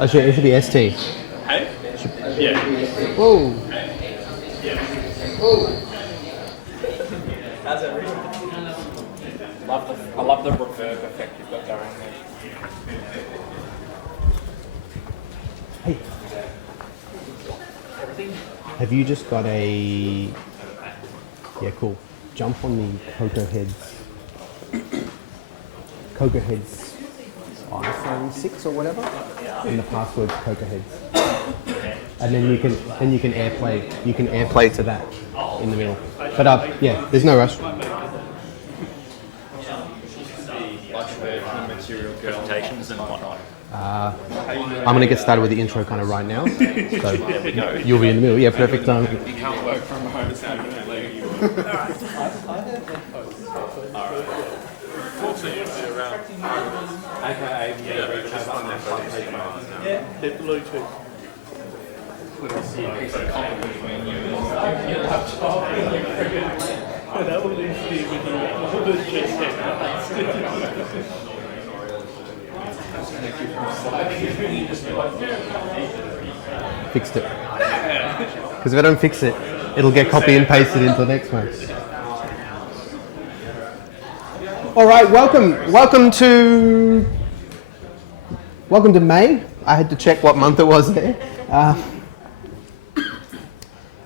Oh shit, it should be ST. Hey? Yeah. Whoa. How's that reading? I love the reverb effect you've got going there. Hey. Have you just got a... Yeah, cool. Jump on the CocoaHeads iPhone 6 or whatever, and the password's CocoaHeads. And then you can AirPlay to that in the middle. But yeah, there's no rush. Presentations and whatnot. I'm going to get started with the intro kind of right now. So you'll be in the middle. Yeah, perfect time. You can't work from home, so you can leave. Yeah, the Bluetooth. That will easily Fixed it. Because if I don't fix it, it'll get copy and pasted into the next one. All right, welcome to May. I had to check what month it was there.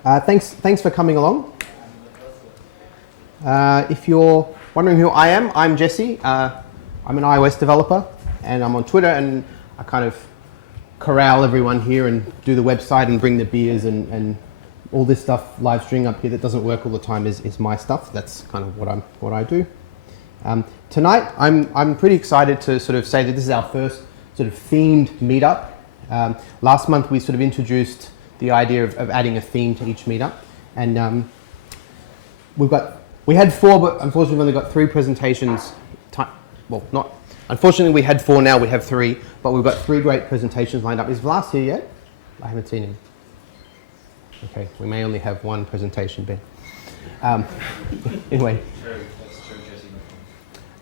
Thanks for coming along. If you're wondering who I am, I'm Jesse. I'm an iOS developer, and I'm on Twitter, and I kind of corral everyone here and do the website and bring the beers and all this stuff live streaming up here that doesn't work all the time is my stuff. That's kind of what I do. Tonight, I'm pretty excited to sort of say that this is our first sort of themed meetup. Last month we sort of introduced the idea of adding a theme to each meetup, and we had 4, but unfortunately we've only got 3 presentations. Unfortunately we had 4, now we have 3, but we've got 3 great presentations lined up. Is Vlas here yet? I haven't seen him. Okay, we may only have 1 presentation, Ben. Anyway.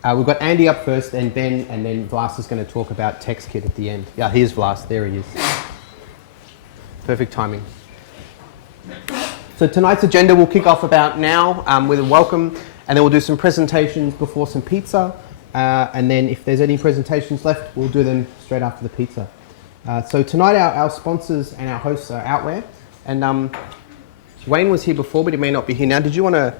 We've got Andy up first, and Ben, and then Vlas is going to talk about TextKit at the end. Yeah, here's Vlas. There he is. Perfect timing. So tonight's agenda will kick off about now with a welcome, and then we'll do some presentations before some pizza, and then if there's any presentations left, we'll do them straight after the pizza. So tonight our sponsors and our hosts are Outwear, and Wayne was here before, but he may not be here now. Did you want to...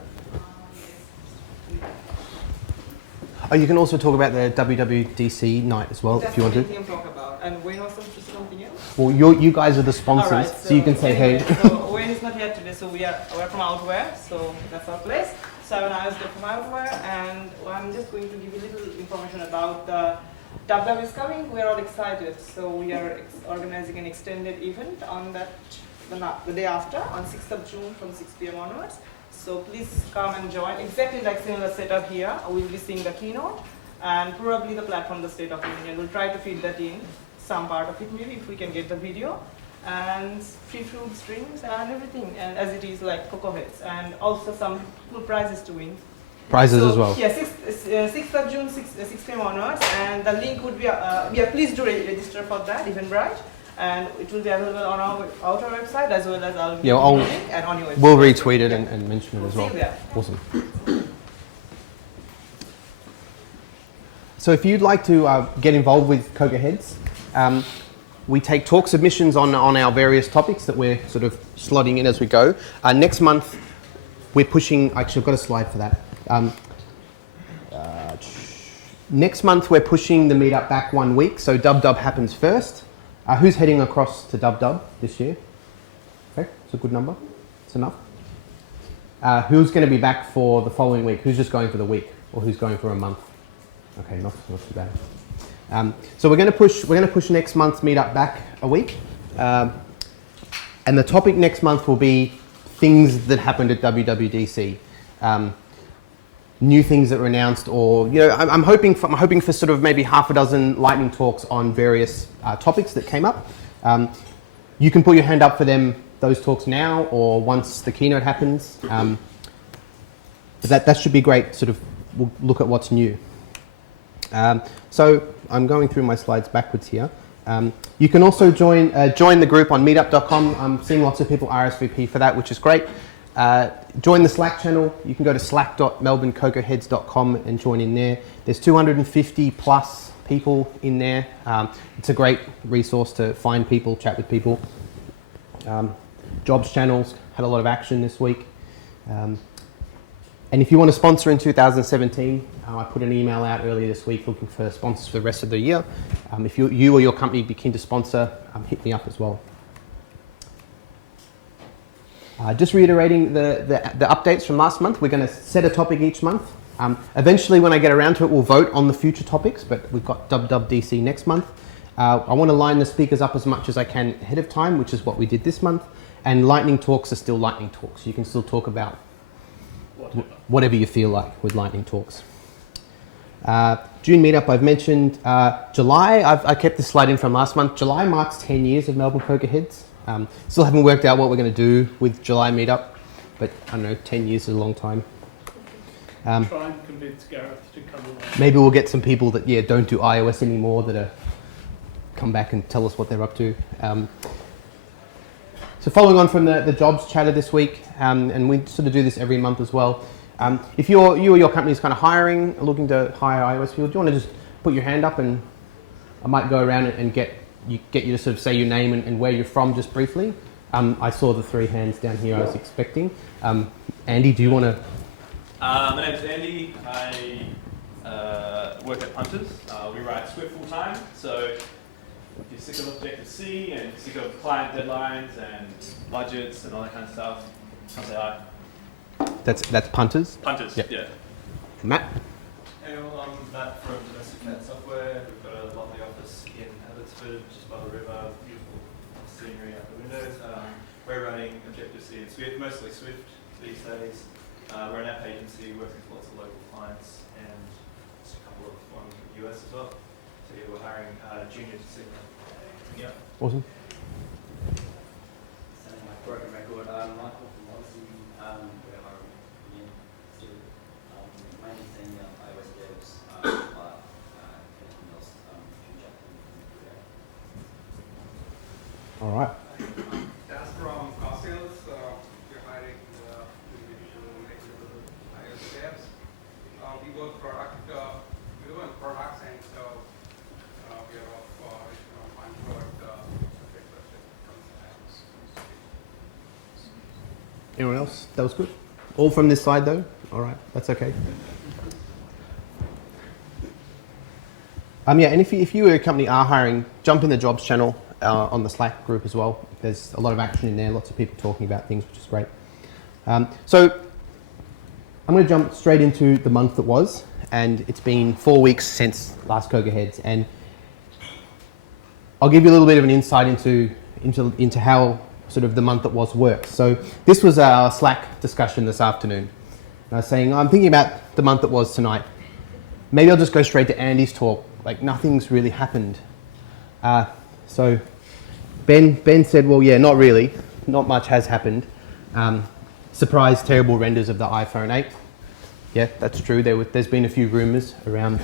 Oh, you can also talk about the WWDC night as well, if you want to. Talk about. And Wayne also just something else? Well, you guys are the sponsors, right, so you can say hey. So Wayne is not here today, so we're from Outwear, so that's our place. So I'm an iOS dev from Outwear, and I'm just going to give you a little information about the WW is coming. We're all excited, so we are organizing an extended event on the day after, on 6th of June from 6 p.m. onwards. So please come and join. Exactly like similar setup here. We'll be seeing the keynote and probably the platform, the State of the Union. We'll try to feed that in, some part of it maybe if we can get the video. And free food streams and everything. And as it is like CocoaHeads. And also some cool prizes to win. Prizes as well. Yeah, 6th of June, 6 p.m. onwards. And the link would be, please do register for that, Eventbrite. And it will be available on our website as well as I'll link and on your website. We'll retweet it and mention it as well. Awesome. So if you'd like to get involved with CocoaHeads, we take talk submissions on our various topics that we're sort of slotting in as we go. Next month, we're pushing, actually I've got a slide for that. Next month, we're pushing the meetup back 1 week, so Dub happens first. Who's heading across to Dub this year? Okay, it's a good number. It's enough. Who's going to be back for the following week? Who's just going for the week, or who's going for a month? Okay, not too bad. So we're going to push next month's meetup back a week, and the topic next month will be things that happened at WWDC. New things that were announced, or I'm hoping for sort of maybe half a dozen lightning talks on various topics that came up. You can put your hand up for those talks now, or once the keynote happens. But that should be great. Sort of, we'll look at what's new. So I'm going through my slides backwards here. You can also join the group on meetup.com. I'm seeing lots of people RSVP for that, which is great. Join the Slack channel. You can go to slack.melbournecocoaheads.com and join in there. There's 250 plus people in there. It's a great resource to find people, chat with people. Jobs channels had a lot of action this week. And if you want to sponsor in 2017, I put an email out earlier this week looking for sponsors for the rest of the year. If you or your company be keen to sponsor, hit me up as well. Just reiterating the updates from last month, we're going to set a topic each month. Eventually, when I get around to it, we'll vote on the future topics, but we've got WWDC next month. I want to line the speakers up as much as I can ahead of time, which is what we did this month. And lightning talks are still lightning talks. You can still talk about whatever you feel like with lightning talks. June meetup I've mentioned. July, I kept this slide in from last month. July marks 10 years of Melbourne CocoaHeads. Still haven't worked out what we're going to do with July meetup, but I don't know, 10 years is a long time. Try and convince Gareth to come along. Maybe we'll get some people that don't do iOS anymore that come back and tell us what they're up to. So following on from the jobs chatter this week, and we sort of do this every month as well. If you or your company is kind of hiring, looking to hire iOS people, do you want to just put your hand up and I might go around and get you to sort of say your name and where you're from just briefly. I saw the 3 hands down here I was expecting. Andy, do you want to? My name's Andy. I work at Punters. We write Swift full time, so if you're sick of Objective-C and sick of client deadlines and budgets and all that kind of stuff, come say hi. That's Punters? Punters, Yep. yeah. Matt? Hey, well, I'm Matt from Domestic Cat Software. We've got a lovely office in Abbotsford, just by the river, beautiful scenery out the windows. We're running Objective-C and Swift, mostly Swift these days. We're an app agency working with lots of local clients and just a couple of ones in the US as well. So yeah, we're hiring junior to senior. Yeah. Awesome. Sounding like broken record. Michael from Odyssey. We're hiring again still mainly senior iOS devs, but anything else future. All right. That's from Sales. We're hiring individual iOS devs. We work product. We work products, and so we are of one product. Anyone else? That was good. All from this side though? All right, that's okay. Yeah, and if you or a company are hiring, jump in the jobs channel on the Slack group as well. There's a lot of action in there, lots of people talking about things, which is great. So I'm going to jump straight into the month that was, and it's been 4 weeks since last CocoaHeads, and I'll give you a little bit of an insight into how sort of the month that was works. So this was our Slack discussion this afternoon. And I was saying, I'm thinking about the month that was tonight. Maybe I'll just go straight to Andy's talk. Like nothing's really happened. So Ben said, well, yeah, not really. Not much has happened. Surprise, terrible renders of the iPhone 8. Yeah, that's true. There's been a few rumors around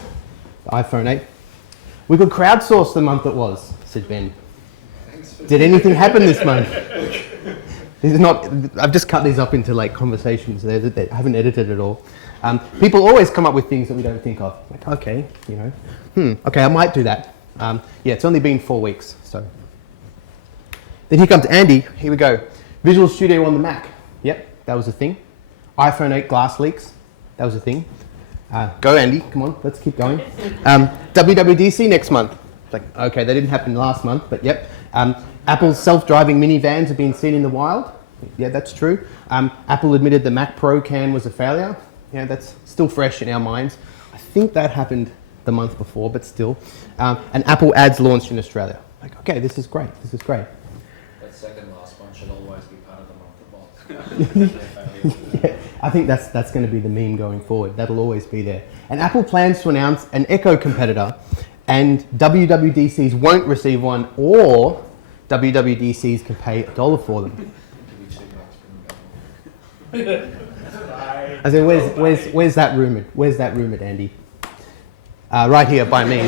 the iPhone 8. We could crowdsource the month that was, said Ben. Did anything happen this month? This is not. I've just cut these up into like conversations there that I haven't edited at all. People always come up with things that we don't think of. Like, okay, okay, I might do that. Yeah, it's only been 4 weeks, so. Then here comes Andy. Here we go. Visual Studio on the Mac. Yep, that was a thing. iPhone 8 glass leaks. That was a thing. Go Andy, come on, let's keep going. WWDC next month. Like, okay, that didn't happen last month, but yep. Apple's self-driving minivans have been seen in the wild. Yeah, that's true. Apple admitted the Mac Pro can was a failure. Yeah, that's still fresh in our minds. I think that happened the month before, but still. And Apple Ads launched in Australia. Like, okay, this is great. This is great. That second last one should always be part of the month that was. Yeah, I think that's going to be the meme going forward. That'll always be there. And Apple plans to announce an Echo competitor, and WWDCs won't receive one, or WWDCs can pay $1 for them. I said, where's that rumored? Where's that rumored, Andy? right here by me.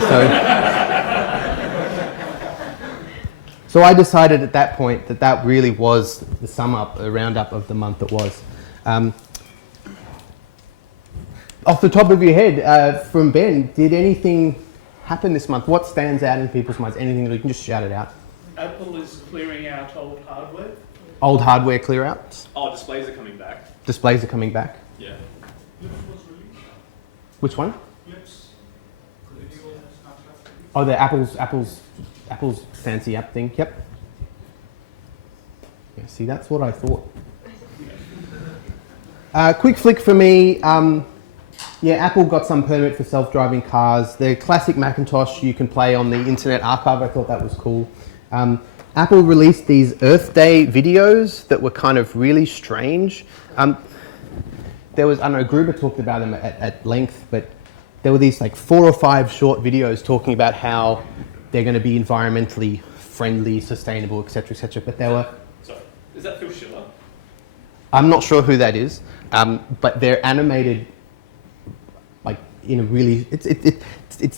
So I decided at that point that that really was the sum up, the roundup of the month it was. Off the top of your head, from Ben, did anything happen this month? What stands out in people's minds? Anything, you can just shout it out. Apple is clearing out old hardware. Old hardware clear outs? Oh, displays are coming back. Displays are coming back. Yeah. Which one? Oh, the Apple's fancy app thing. Yep. Yeah, see, that's what I thought. Quick flick for me. Yeah, Apple got some permit for self-driving cars. The classic Macintosh you can play on the Internet Archive. I thought that was cool. Apple released these Earth Day videos that were kind of really strange. There was, I don't know, Gruber talked about them at length, but there were these like 4 or 5 short videos talking about how they're going to be environmentally friendly, sustainable, etc., etc. But there were... Sorry, is that Phil Schiller? I'm not sure who that is, but they're animated like in a really...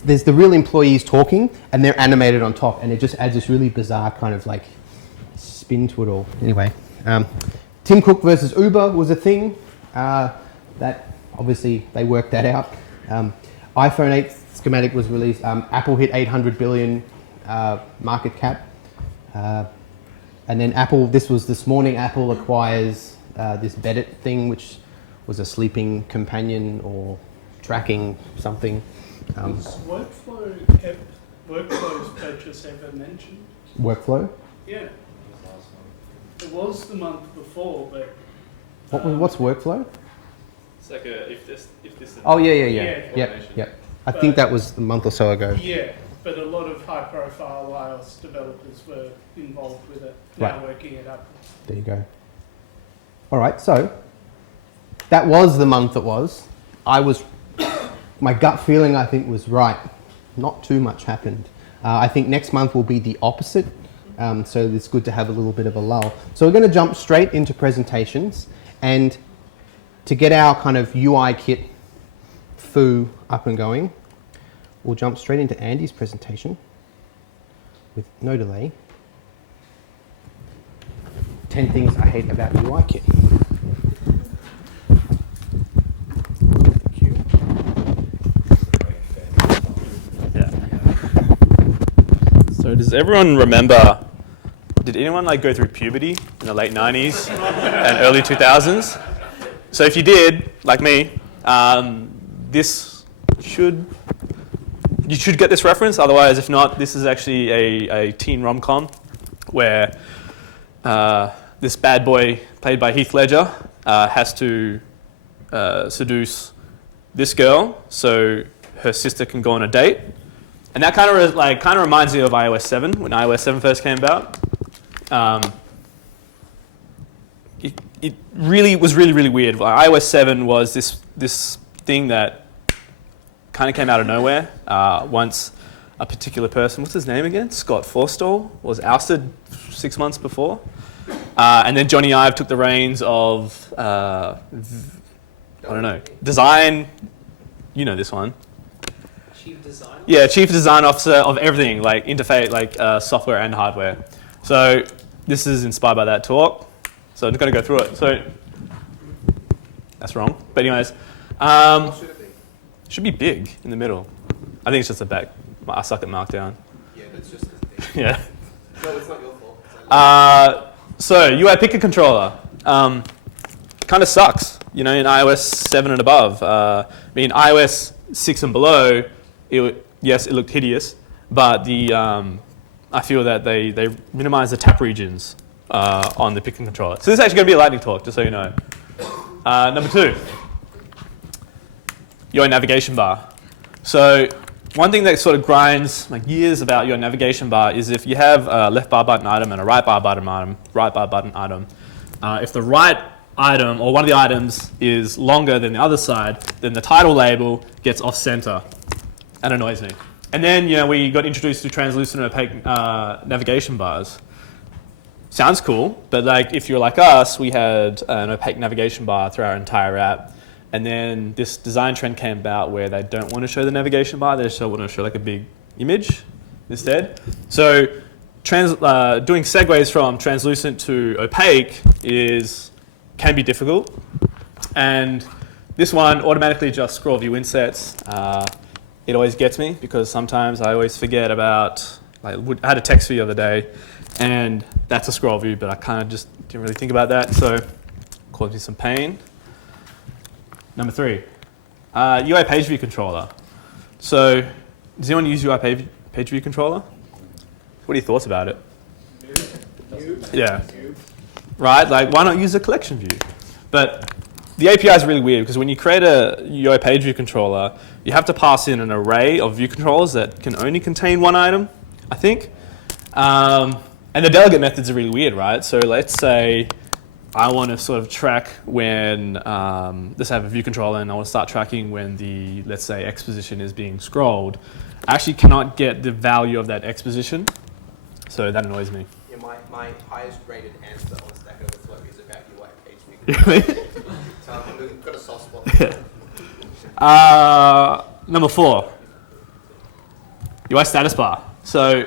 there's the real employees talking, and they're animated on top, and it just adds this really bizarre kind of like spin to it all. Anyway, Tim Cook versus Uber was a thing. That obviously they worked that out. iPhone 8 schematic was released. Apple hit 800 billion market cap. And then Apple, this was this morning, Apple acquires this Beddit thing, which was a sleeping companion or tracking something. Was Workflow's purchase ever mentioned? Workflow? Yeah. It was the month before, but... What's Workflow? It's like a if this. Oh, yeah. Yeah. Yep. I think that was a month or so ago. Yeah, but a lot of high-profile iOS developers were involved with it, now Right. working it up. There you go. All right, so that was the month it was. My gut feeling, I think, was right. Not too much happened. I think next month will be the opposite. So it's good to have a little bit of a lull. So we're going to jump straight into presentations, and to get our kind of UI kit foo up and going, we'll jump straight into Andy's presentation with no delay. 10 things I hate about UI kit. Thank you. So does everyone remember, did anyone like go through puberty in the late 90s and early 2000s? So if you did, like me, you should get this reference. Otherwise, if not, this is actually a teen rom-com where this bad boy, played by Heath Ledger, has to seduce this girl so her sister can go on a date. And that kind of reminds me of iOS 7, when iOS 7 first came about. It really was really weird. iOS 7 was this thing that kind of came out of nowhere. Once a particular person, what's his name again? Scott Forstall, was ousted 6 months before. And then Johnny Ive took the reins of, design. You know this one. Chief design? Yeah, chief design officer of everything, like interface, like software and hardware. So this is inspired by that talk. So I'm just going to go through it. So that's wrong. But anyways, should be big in the middle. I think it's just a back. I suck at Markdown. Yeah, that's just the thing. Yeah. No, it's not your fault. So UI picker controller kind of sucks. You know, in iOS 7 and above. iOS 6 and below, it looked hideous, but I feel that they minimize the tap regions on the picker controller. So this is actually going to be a lightning talk, just so you know. Number 2, your navigation bar. So one thing that sort of grinds my gears about your navigation bar is if you have a left bar button item and a right bar button item, if the right item or one of the items is longer than the other side, then the title label gets off center. That annoys me. And then we got introduced to translucent and opaque navigation bars. Sounds cool, but like if you're like us, we had an opaque navigation bar through our entire app, And then this design trend came about where they don't want to show the navigation bar, they just want to show like a big image instead. So doing segues from translucent to opaque can be difficult. And this one automatically adjusts scroll view insets. It always gets me because sometimes I always forget about, I had a text view the other day and that's a scroll view, but I kind of just didn't really think about that. So it caused me some pain. Number 3, UI page view controller. So does anyone use UI page view controller? What are your thoughts about it? Yeah. Right, like why not use a collection view? But the API is really weird because when you create a UI page view controller, you have to pass in an array of view controllers that can only contain one item, I think. And the delegate methods are really weird, right? So let's say I want to sort of track when, let's have a view controller and I want to start tracking when the, let's say, X position is being scrolled. I actually cannot get the value of that X position, so that annoys me. Yeah, my highest rated answer on Stack Overflow is about UI page view. So I've got a soft spot. Number 4, UI status bar. So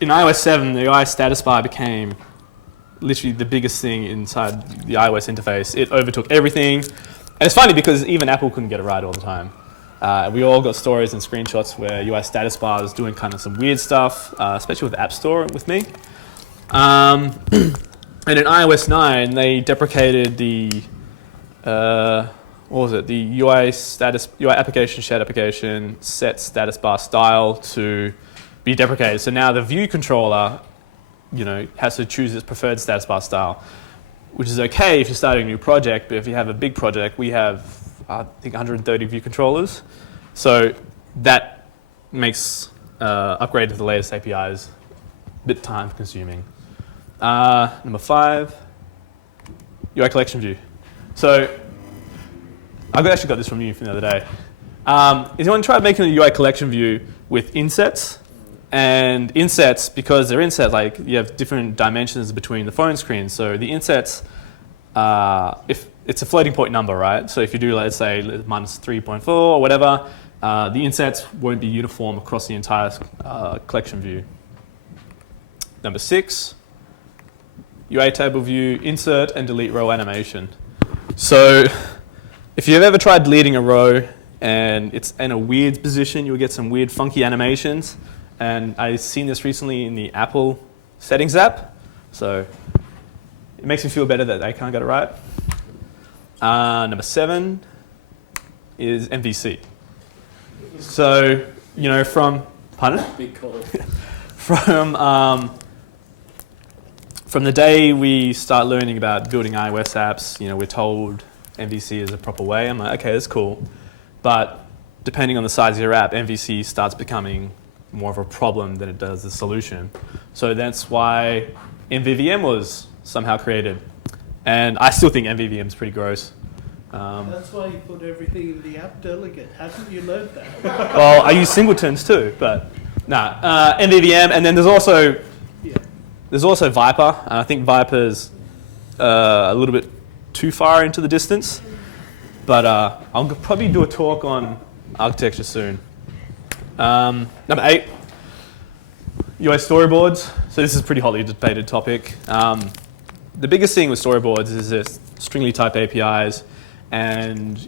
in iOS 7, the UI status bar became literally the biggest thing inside the iOS interface. It overtook everything. And it's funny because even Apple couldn't get it right all the time. We all got stories and screenshots where UI status bar is doing kind of some weird stuff, especially with the App Store with me. And in iOS 9, they deprecated the, the UI application, shared application, set status bar style to be deprecated. So now the view controller, has to choose its preferred status bar style, which is okay if you're starting a new project, but if you have a big project, we have, I think, 130 view controllers. So that makes upgrade to the latest APIs a bit time consuming. Number 5, UI collection view. So I actually got this from you from the other day. Has anyone tried making a UI collection view with insets? And insets, because they're inset, like you have different dimensions between the phone screens. So the insets, if it's a floating point number, right? So if you do, let's say, minus 3.4 or whatever, the insets won't be uniform across the entire collection view. Number 6, UI table view, insert and delete row animation. So if you've ever tried deleting a row and it's in a weird position, you'll get some weird funky animations. And I've seen this recently in the Apple settings app. So it makes me feel better that they can't get it right. Number 7 is MVC. So, from, pardon? Big call. From the day we start learning about building iOS apps, we're told MVC is a proper way. I'm like, okay, that's cool. But depending on the size of your app, MVC starts becoming more of a problem than it does a solution. So that's why MVVM was somehow created. And I still think MVVM is pretty gross. That's why you put everything in the app delegate. Haven't you learned that? Well, I use singletons too, but MVVM, and then there's also Viper, and I think Viper's a little bit too far into the distance. But I'll probably do a talk on architecture soon. Number 8, UI storyboards. So this is a pretty hotly debated topic. The biggest thing with storyboards is this stringly typed APIs, and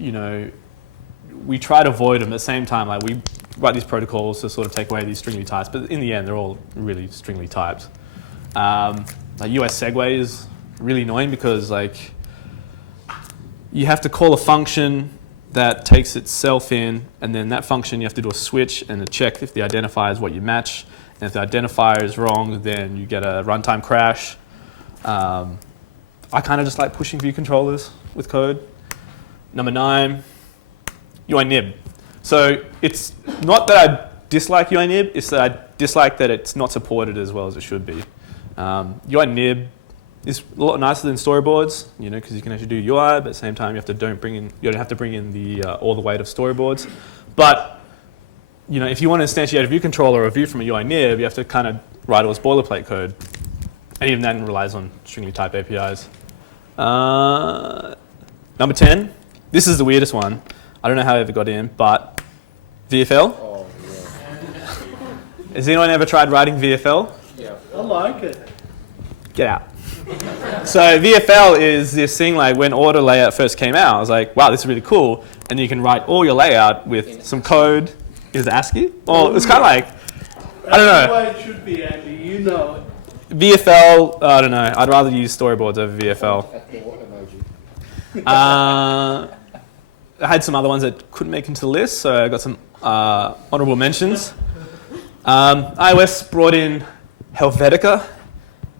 we try to avoid them at the same time. Like we write these protocols to sort of take away these stringly types, but in the end, they're all really stringly typed. Like US segue is really annoying because you have to call a function that takes itself in, and then that function you have to do a switch and a check if the identifier is what you match. And if the identifier is wrong, then you get a runtime crash. I kind of just like pushing view controllers with code. Number 9, UINIB. So it's not that I dislike UINIB, it's that I dislike that it's not supported as well as it should be. UINIB is a lot nicer than storyboards, because you can actually do UI, but at the same time you don't have to bring in the all the weight of storyboards. But if you want to instantiate a view controller or a view from a UINIB, you have to kind of write all this boilerplate code, and even that relies on stringly typed APIs. Number 10, This is the weirdest one. I don't know how I ever got in, but VFL. Oh, yeah. Has anyone ever tried writing VFL? Yeah. I like it. Get out. So VFL is this thing like when auto layout first came out, I was like, wow, this is really cool. And you can write all your layout with some code. Is it ASCII? Well, it's kind of like, I don't That's the know. way it should be, Andy. You know it. VFL, I don't know. I'd rather use storyboards over VFL. Emoji. I had some other ones that couldn't make into the list, so I got some honorable mentions. iOS brought in Helvetica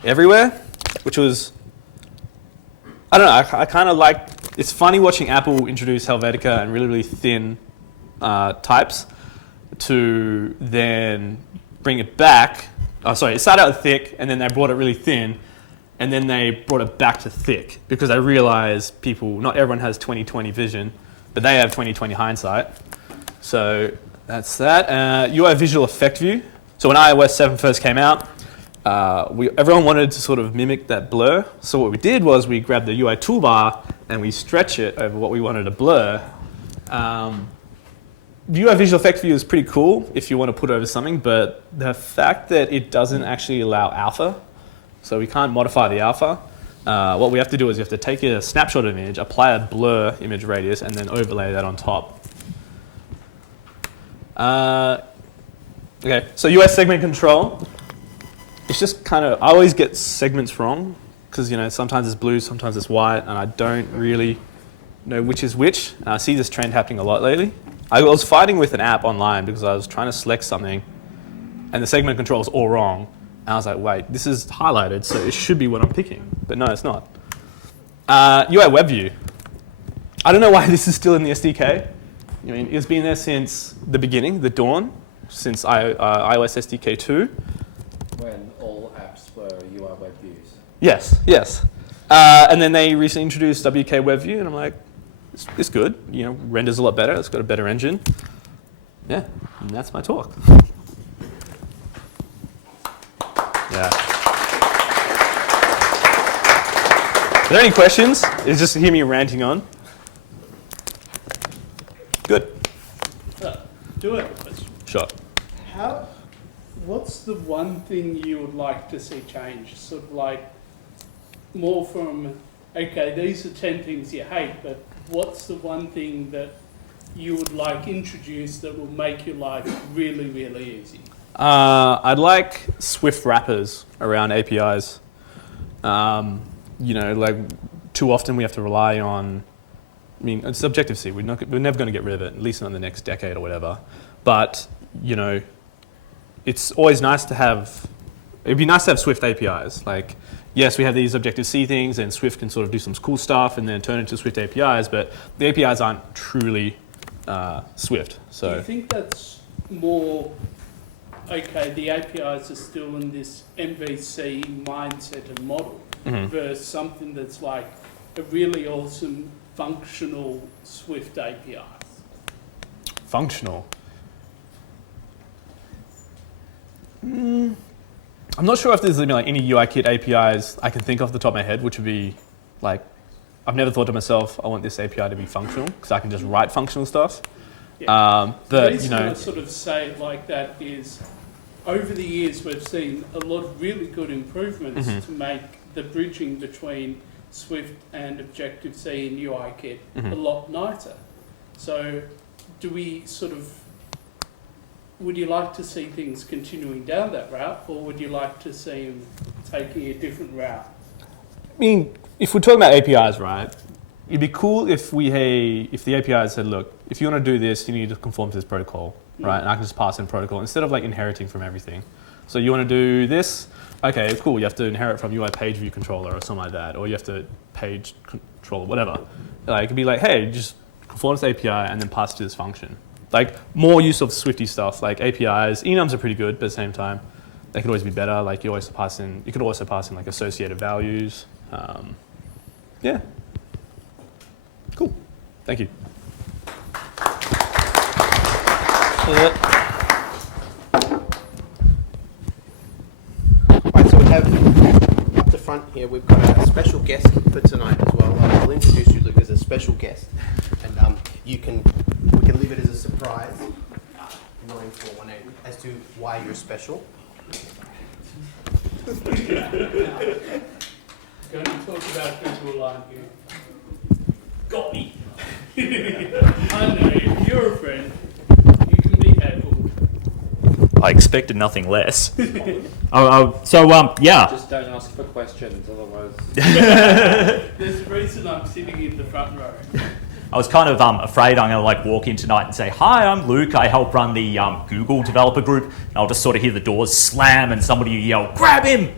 everywhere, which was, I don't know, I kind of like, it's funny watching Apple introduce Helvetica and really, really thin types to then bring it back. Oh, sorry, it started out thick and then they brought it really thin and then they brought it back to thick because they realized people, not everyone has 20/20 vision, but they have 20/20 hindsight. So that's that. UI visual effect view. So when iOS 7 first came out, everyone wanted to sort of mimic that blur. So what we did was we grabbed the UI toolbar and we stretch it over what we wanted to blur. UI visual effect view is pretty cool if you want to put over something, but the fact that it doesn't actually allow alpha, so we can't modify the alpha, what we have to do is you have to take a snapshot image, apply a blur image radius, and then overlay that on top. Okay, so US segment control. It's just kind of, I always get segments wrong because, you know, sometimes it's blue, sometimes it's white, and I don't really know which is which. And I see this trend happening a lot lately. I was fighting with an app online because I was trying to select something and the segment control is all wrong. And I was like, wait, this is highlighted, so it should be what I'm picking. But no, it's not. UI web view. I don't know why this is still in the SDK. I mean, it's been there since the beginning, the dawn, since iOS SDK 2. When all apps were UI web views. Yes, yes. And then they recently introduced WK WebView, and I'm like, it's good. You know, renders a lot better. It's got a better engine. Yeah, and that's my talk. Yeah. Are there any questions? Is just hear me ranting on? Good. Do it. Sure. What's the one thing you would like to see changed? Sort of like more from, okay, these are 10 things you hate, but what's the one thing that you would like introduced that will make your life really, really easy? I'd like Swift wrappers around APIs. You know, like too often we have to rely on, I mean, it's Objective-C. We're never going to get rid of it, at least not in the next decade or whatever. But, you know, it's always nice to have, it'd be nice to have Swift APIs. Like, yes, we have these Objective-C things and Swift can sort of do some cool stuff and then turn into Swift APIs, but the APIs aren't truly Swift. So Do you think that's more, okay, the APIs are still in this MVC mindset and model versus something that's like a really awesome functional Swift API? functional? I'm not sure if there's like any UIKit APIs I can think off the top of my head, which would be like, I've never thought to myself, I want this API to be functional because I can just write functional stuff. The But reason you know, I sort of say it like that is over the years we've seen a lot of really good improvements to make the bridging between Swift and Objective-C and UIKit a lot nicer. So do we sort of, would you like to see things continuing down that route, or would you like to see them taking a different route? I mean, if we're talking about APIs, right, it'd be cool if if the API said, look, if you want to do this, you need to conform to this protocol, right? And I can just pass in protocol instead of like inheriting from everything. So you want to do this, okay, cool. You have to inherit from UI page view controller or something like that, or you have to page controller, whatever. Like, it could be like, hey, just conform to the API and then pass to this function. Like more use of Swifty stuff, like APIs. Enums are pretty good, but at the same time, they could always be better. Like you could also pass in like associated values. Yeah. Cool. Thank you. Right, so we have up the front here, we've got a special guest for tonight as well. I'll introduce you, Lucas, a special guest, and we can leave it as a surprise, 9418, as to why you're special. Going to talk about Google on here. Got me. I know, if you're a friend, you can be heckled. I expected nothing less. Yeah. Just don't ask for questions, otherwise. There's a reason I'm sitting in the front row. I was kind of afraid I'm going to walk in tonight and say, "Hi, I'm Luke. I help run the Google developer group." And I'll just sort of hear the doors slam and somebody yell, "Grab him!"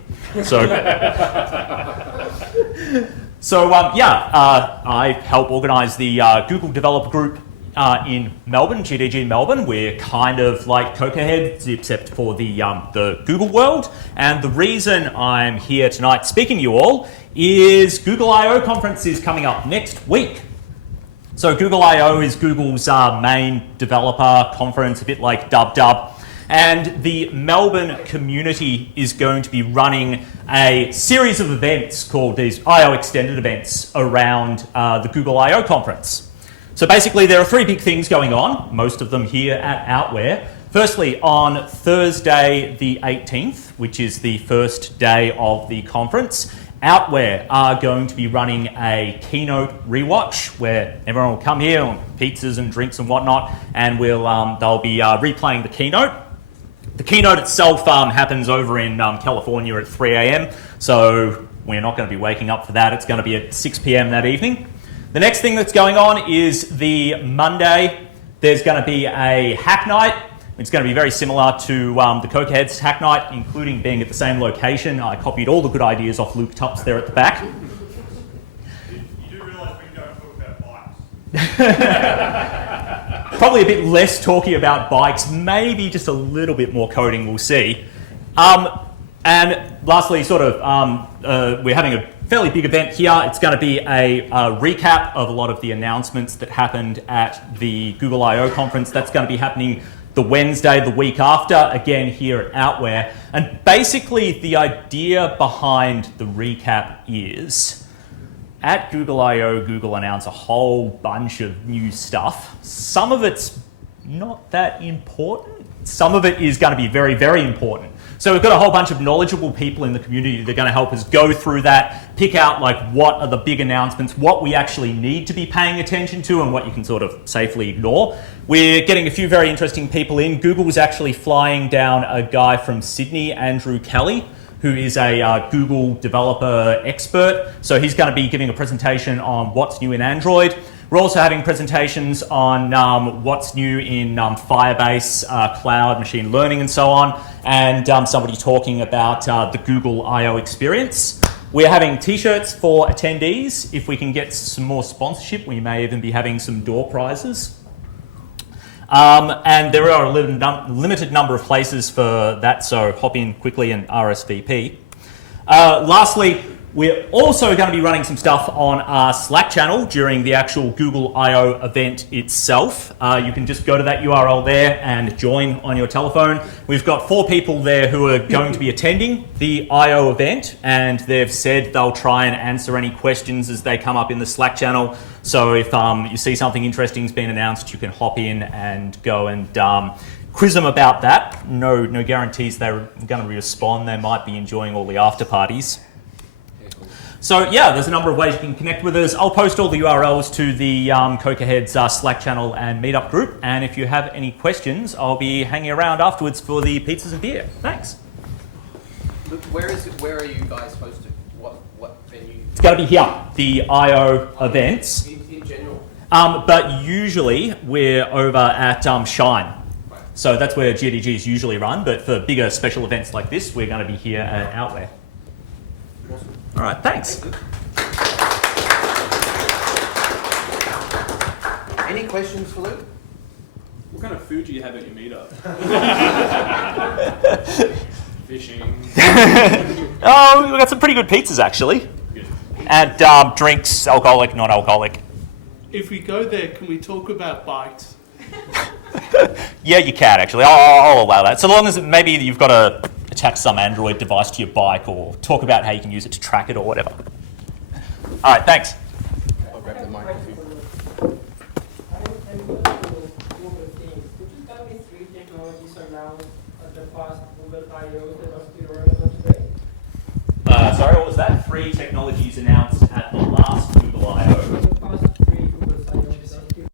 I help organise the Google developer group in Melbourne, GDG Melbourne. We're kind of like CocoaHeads, except for the Google world. And the reason I'm here tonight speaking to you all is Google I/O conference is coming up next week. So Google I/O is Google's main developer conference, a bit like Dub. And the Melbourne community is going to be running a series of events called these I/O extended events around the Google I/O conference. So basically there are three big things going on, most of them here at Outware. Firstly, on Thursday the 18th, which is the first day of the conference, Outware are going to be running a keynote rewatch where everyone will come here on pizzas and drinks and whatnot, and they'll be replaying the keynote. The keynote itself happens over in California at 3 a.m, so we're not going to be waking up for that. It's going to be at 6 p.m. that evening. The next thing that's going on is the Monday. There's going to be a hack night. It's going to be very similar to the CocoaHeads hack night, including being at the same location. I copied all the good ideas off Luke Tups there at the back. You do realise we don't talk about bikes. Probably a bit less talking about bikes, maybe just a little bit more coding, we'll see. And lastly, we're having a fairly big event here. It's going to be a recap of a lot of the announcements that happened at the Google I/O conference. That's going to be happening the Wednesday, the week after, again here at Outware. And basically the idea behind the recap is, at Google I/O, Google announced a whole bunch of new stuff. Some of it's not that important. Some of it is going to be very, very important. So we've got a whole bunch of knowledgeable people in the community that are going to help us go through that, pick out like what are the big announcements, what we actually need to be paying attention to, and what you can sort of safely ignore. We're getting a few very interesting people in. Google was actually flying down a guy from Sydney, Andrew Kelly, who is a Google developer expert. So he's going to be giving a presentation on what's new in Android. We're also having presentations on what's new in Firebase, cloud, machine learning, and so on, and somebody talking about the Google I/O experience. We're having t-shirts for attendees. If we can get some more sponsorship, we may even be having some door prizes. And there are a limited number of places for that, so hop in quickly and RSVP. Lastly, we're also going to be running some stuff on our Slack channel during the actual Google I/O event itself. You can just go to that URL there and join on your telephone. We've got 4 people there who are going to be attending the I/O event, and they've said they'll try and answer any questions as they come up in the Slack channel. So if you see something interesting's been announced, you can hop in and go and quiz them about that. No guarantees they're going to respond. They might be enjoying all the after parties. So yeah, there's a number of ways you can connect with us. I'll post all the URLs to the CocoaHeads Slack channel and meetup group. And if you have any questions, I'll be hanging around afterwards for the pizzas and beer. Thanks. Look, where are you guys hosted? What venue? It's going to be here, the I/O events. In general? But usually we're over at Shine. Right. So that's where GDGs usually run. But for bigger special events like this, we're going to be here at Outware. Awesome. All right, thanks. Any questions for Luke? What kind of food do you have at your meetup? Fishing. Oh, we've got some pretty good pizzas actually. Good. And drinks, alcoholic, non-alcoholic. If we go there, can we talk about bikes? Yeah, you can actually. I'll allow that. So long as maybe you've got to attach some Android device to your bike or talk about how you can use it to track it or whatever. All right, thanks. I'll grab the microphone. announced at the past Google I/O that are still relevant today? Sorry, what was that? 3 technologies announced at the last Google I/O. The past 3 Google I/Os are still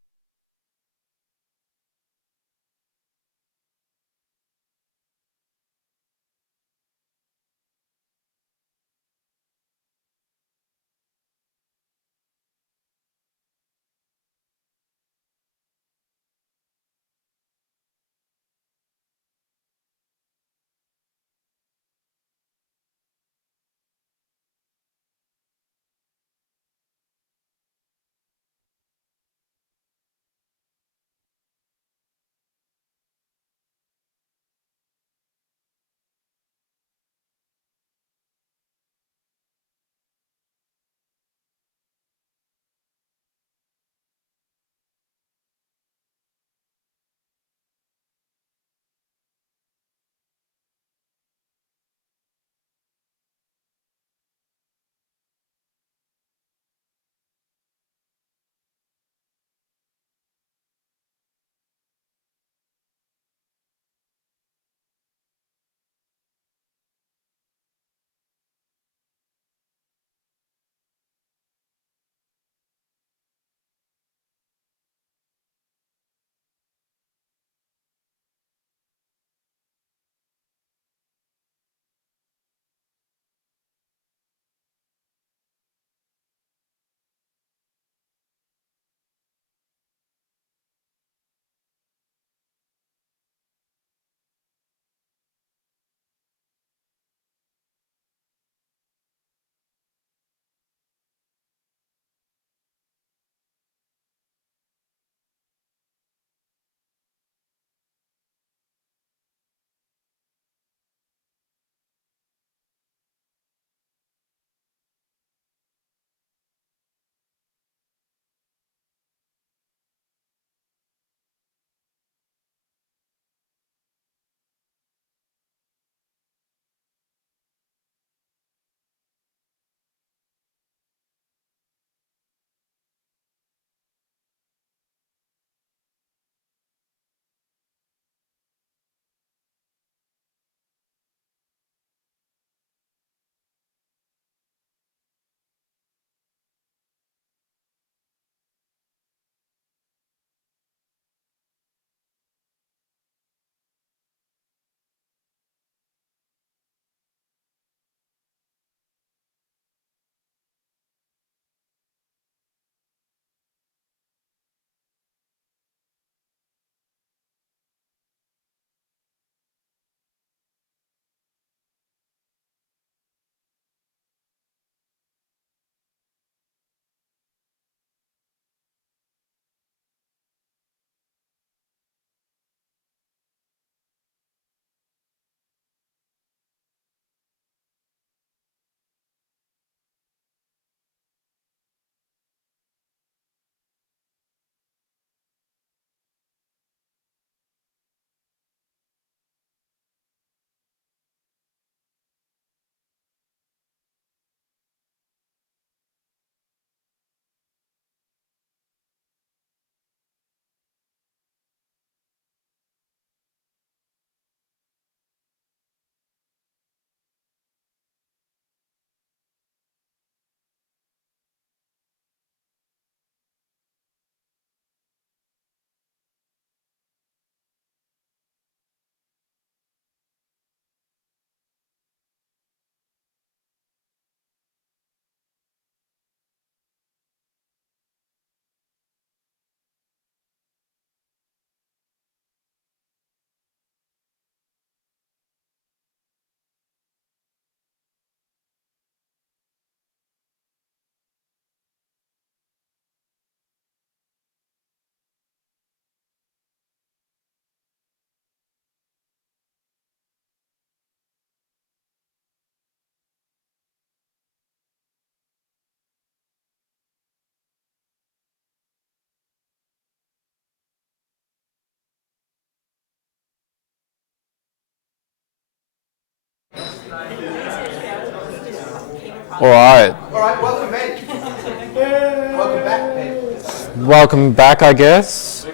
All right. All right, welcome, Ben. Welcome back, Ben. Welcome back, I guess.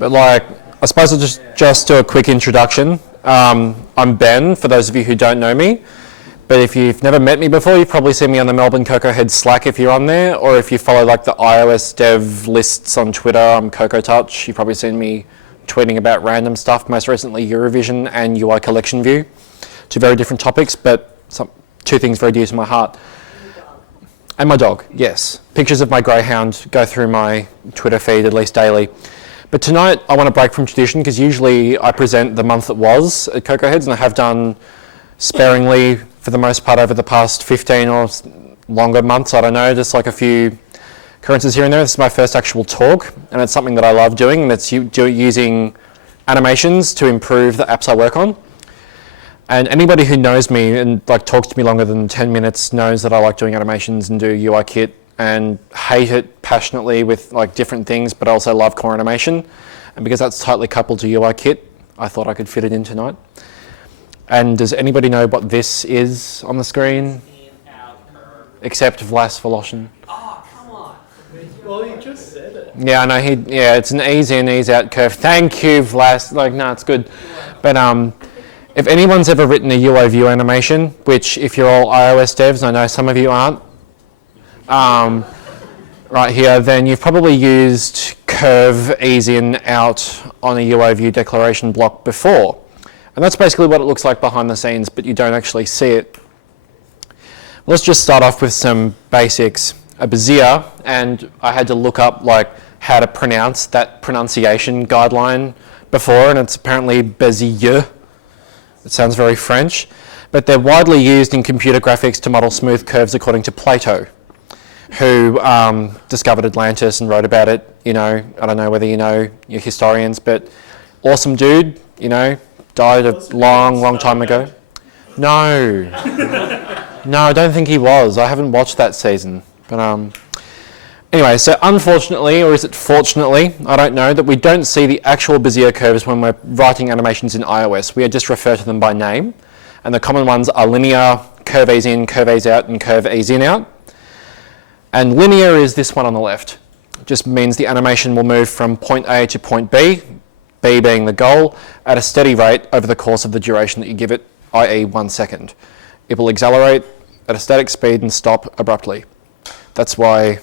But like, I suppose I'll just do a quick introduction. I'm Ben, for those of you who don't know me. But if you've never met me before, you've probably seen me on the Melbourne CocoaHeads Slack if you're on there, or if you follow like the iOS dev lists on Twitter, I'm CocoaTouch. You've probably seen me tweeting about random stuff, most recently Eurovision and UI collection view. Two very different topics, but two things very dear to my heart. And my dog, yes. Pictures of my greyhound go through my Twitter feed at least daily. But tonight I want to break from tradition because usually I present the month that was at CocoaHeads, and I have done sparingly for the most part over the past 15 or longer months, I don't know, just like a few occurrences here and there. This is my first actual talk, and it's something that I love doing, and it's using animations to improve the apps I work on. And anybody who knows me and like talks to me longer than 10 minutes knows that I like doing animations and do UI kit and hate it passionately with like different things, but I also love core animation. And because that's tightly coupled to UI kit, I thought I could fit it in tonight. And does anybody know what this is on the screen? Except Vlas Voloshin. Oh, come on. Well, you just said it. Yeah, I know. It's an ease in, ease out curve. Thank you, Vlas. Like, no, it's good. But if anyone's ever written a UI view animation, which if you're all iOS devs, I know some of you aren't, right here, then you've probably used curve ease in out on a UI view declaration block before. And that's basically what it looks like behind the scenes, but you don't actually see it. Let's just start off with some basics. A Bezier, and I had to look up like how to pronounce that pronunciation guideline before, and it's apparently Bezier. It sounds very French, but they're widely used in computer graphics to model smooth curves according to Plato, who discovered Atlantis and wrote about it. You know, I don't know whether you know your historians, but awesome dude, you know, died a long time ago. No, no, I don't think he was. I haven't watched that season, but anyway, so unfortunately, or is it fortunately, I don't know, that we don't see the actual Bezier curves when we're writing animations in iOS. We just refer to them by name, and the common ones are linear, curve ease in, curve ease out, and curve ease in out. And linear is this one on the left. It just means the animation will move from point A to point B, B being the goal, at a steady rate over the course of the duration that you give it, i.e. 1 second. It will accelerate at a static speed and stop abruptly. That's why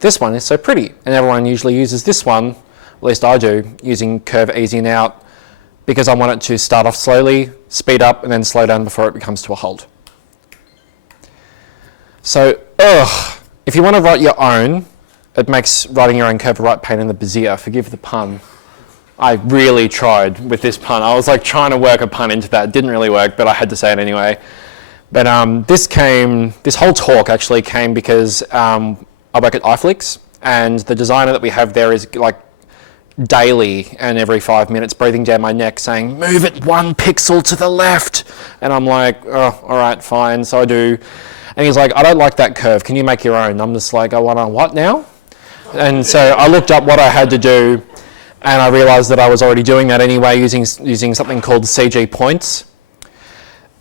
this one is so pretty, and everyone usually uses this one, at least I do, using curve ease in out, because I want it to start off slowly, speed up, and then slow down before it becomes to a halt. So, if you want to write your own, it makes writing your own curve a right pain in the Bezier. Forgive the pun. I really tried with this pun. I was like trying to work a pun into that. It didn't really work, but I had to say it anyway. But this whole talk actually came because I work at iFlix, and the designer that we have there is like daily and every 5 minutes breathing down my neck saying, move it 1 pixel to the left. And I'm like, oh, all right, fine. So I do. And he's like, I don't like that curve. Can you make your own? I'm just like, I want to what now? And so I looked up what I had to do, and I realized that I was already doing that anyway using something called CG points.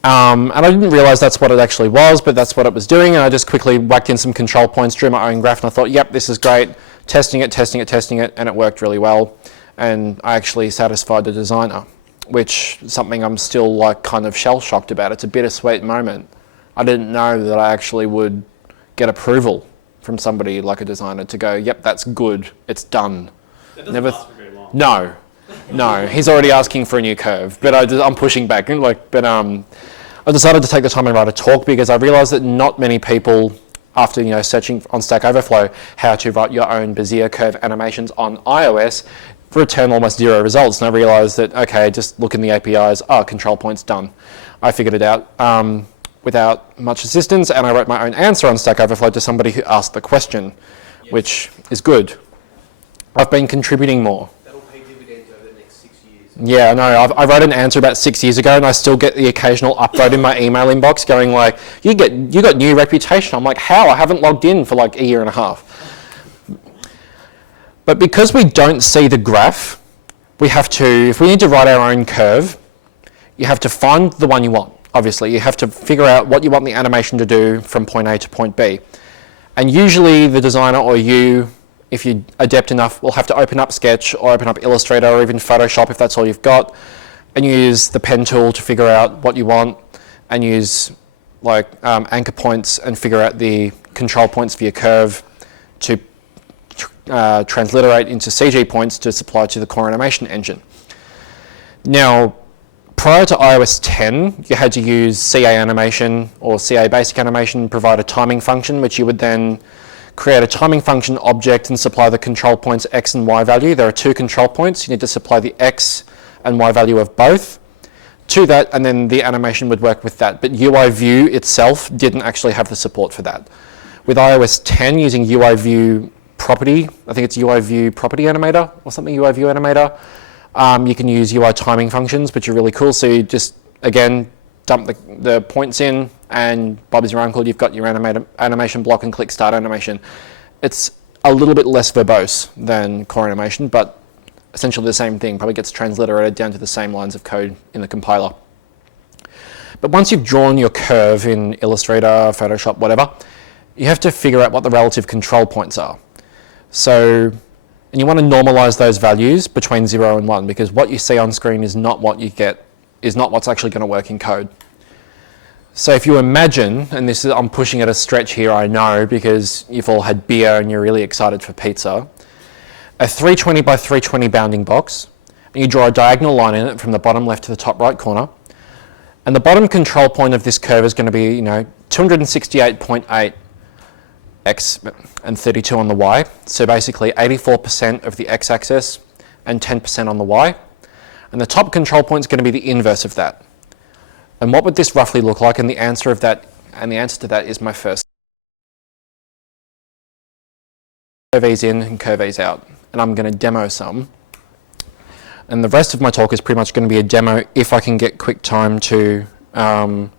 And I didn't realize that's what it actually was, but that's what it was doing. And I just quickly whacked in some control points, drew my own graph, and I thought, yep, this is great. Testing it, and it worked really well. And I actually satisfied the designer, which is something I'm still like kind of shell-shocked about. It's a bittersweet moment. I didn't know that I actually would get approval from somebody like a designer to go, yep, that's good, it's done. That doesn't last for very long. No, he's already asking for a new curve, but I'm pushing back. I decided to take the time and write a talk because I realized that not many people, after searching on Stack Overflow how to write your own Bezier curve animations on iOS, return almost 0 results. And I realized that, okay, just look in the APIs, control points done. I figured it out without much assistance, and I wrote my own answer on Stack Overflow to somebody who asked the question, which is good. I've been contributing more. That'll pay dividends over the next 6 years. Yeah, no, I wrote an answer about 6 years ago, and I still get the occasional upvote in my email inbox going like, you got new reputation. I'm like, how? I haven't logged in for like a year and a half. But because we don't see the graph, we have to, if we need to write our own curve, you have to find the one you want. Obviously, you have to figure out what you want the animation to do from point A to point B. And usually the designer or you if you're adept enough, will have to open up Sketch or open up Illustrator or even Photoshop if that's all you've got, and use the pen tool to figure out what you want, and use like anchor points and figure out the control points for your curve to transliterate into CG points to supply to the core animation engine. Now, prior to iOS 10, you had to use CA animation or CA basic animation, provide a timing function, which you would then create a timing function object and supply the control points X and Y value. There are two control points. You need to supply the X and Y value of both to that, and then the animation would work with that. But UI View itself didn't actually have the support for that. With iOS 10, using UI View property, I think it's UI View property animator or something, UI View animator, you can use UI timing functions, which are really cool. So you just, again, dump the points in, and Bob's your uncle, you've got your animation block and click start animation. It's a little bit less verbose than core animation, but essentially the same thing, probably gets transliterated down to the same lines of code in the compiler. But once you've drawn your curve in Illustrator, Photoshop, whatever, you have to figure out what the relative control points are. So, and you want to normalize those values between 0 and 1, because what you see on screen is not what you get, is not what's actually going to work in code. So if you imagine, and this is, I'm pushing at a stretch here, I know, because you've all had beer and you're really excited for pizza, a 320 by 320 bounding box, and you draw a diagonal line in it from the bottom left to the top right corner, and the bottom control point of this curve is going to be, 268.8 X and 32 on the Y. So basically 84% of the X axis and 10% on the Y. And the top control point is going to be the inverse of that. And what would this roughly look like? And the answer to that is my first. Curve A's in and curve A's out. And I'm going to demo some. And the rest of my talk is pretty much going to be a demo if I can get QuickTime to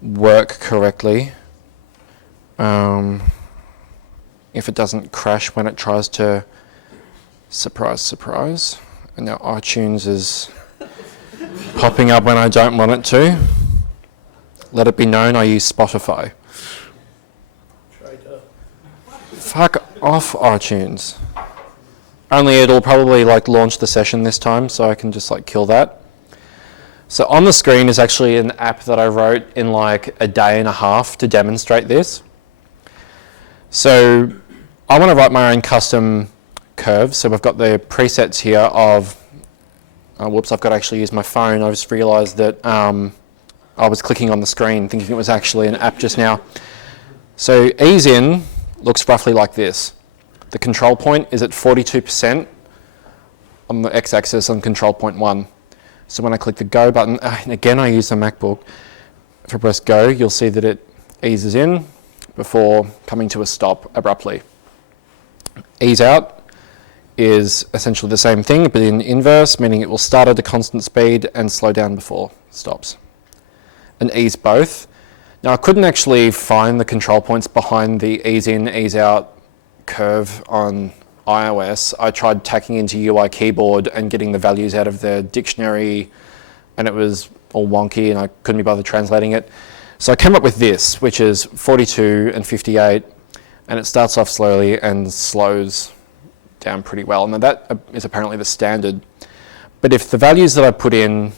work correctly. If it doesn't crash when it tries to, surprise, surprise. And now iTunes is popping up when I don't want it to. Let it be known I use Spotify. Fuck off, iTunes. Only it'll probably launch the session this time, so I can just kill that. So on the screen is actually an app that I wrote in a day and a half to demonstrate this. So I want to write my own custom curve. So we've got the presets here of, whoops, I've got to actually use my phone. I just realized that I was clicking on the screen thinking it was actually an app just now. So ease in looks roughly like this. The control point is at 42% on the x-axis on control point 1. So when I click the go button, and again I use the MacBook, if I press go, you'll see that it eases in before coming to a stop abruptly. Ease out is essentially the same thing, but in inverse, meaning it will start at a constant speed and slow down before it stops. And ease both. Now I couldn't actually find the control points behind the ease in, ease out curve on iOS. I tried tacking into UI keyboard and getting the values out of the dictionary, and it was all wonky and I couldn't be bothered translating it. So I came up with this, which is 42 and 58, and it starts off slowly and slows down pretty well. Now that is apparently the standard. But if the values that I put in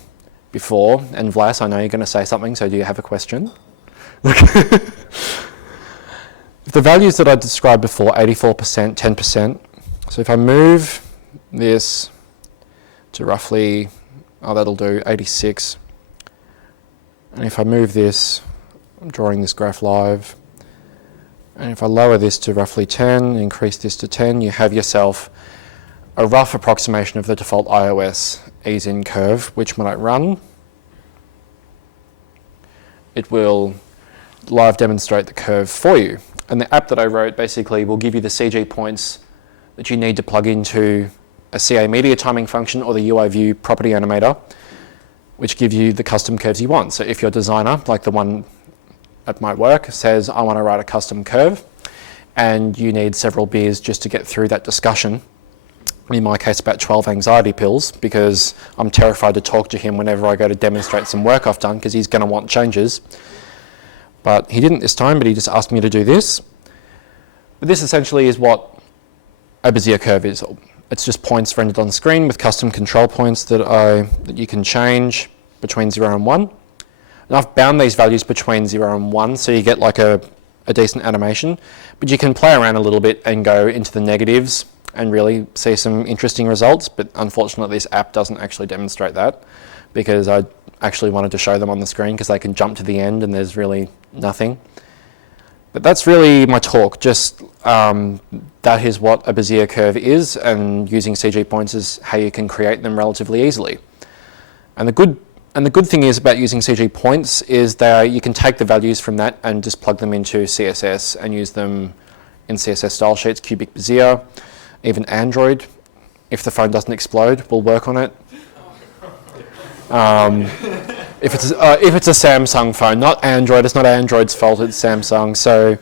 before, and Vlas, I know you're going to say something, so do you have a question? If the values that I described before, 84%, 10%, so if I move this to roughly, that'll do 86, and if I move this, I'm drawing this graph live, and if I lower this to roughly 10, increase this to 10, you have yourself a rough approximation of the default iOS ease-in curve, which when I run, it will live demonstrate the curve for you. And the app that I wrote basically will give you the CG points that you need to plug into a CA media timing function or the UI View property animator, which give you the custom curves you want. So if your designer, like the one at my work, says, I want to write a custom curve, and you need several beers just to get through that discussion, in my case about 12 anxiety pills, because I'm terrified to talk to him whenever I go to demonstrate some work I've done, because he's going to want changes. But he didn't this time, but he just asked me to do this. But this essentially is what a Bezier curve is. It's just points rendered on screen with custom control points that you can change between 0 and 1. And I've bound these values between 0 and 1 so you get like a decent animation, but you can play around a little bit and go into the negatives and really see some interesting results, but unfortunately this app doesn't actually demonstrate that because I actually wanted to show them on the screen because they can jump to the end and there's really nothing. But that's really my talk, just that is what a Bezier curve is, and using CG points is how you can create them relatively easily. And the good thing is about using CG points is that you can take the values from that and just plug them into CSS and use them in CSS style sheets, cubic Bezier, even Android, if the phone doesn't explode, will work on it. If it's a Samsung phone, not Android, it's not Android's fault, it's Samsung. So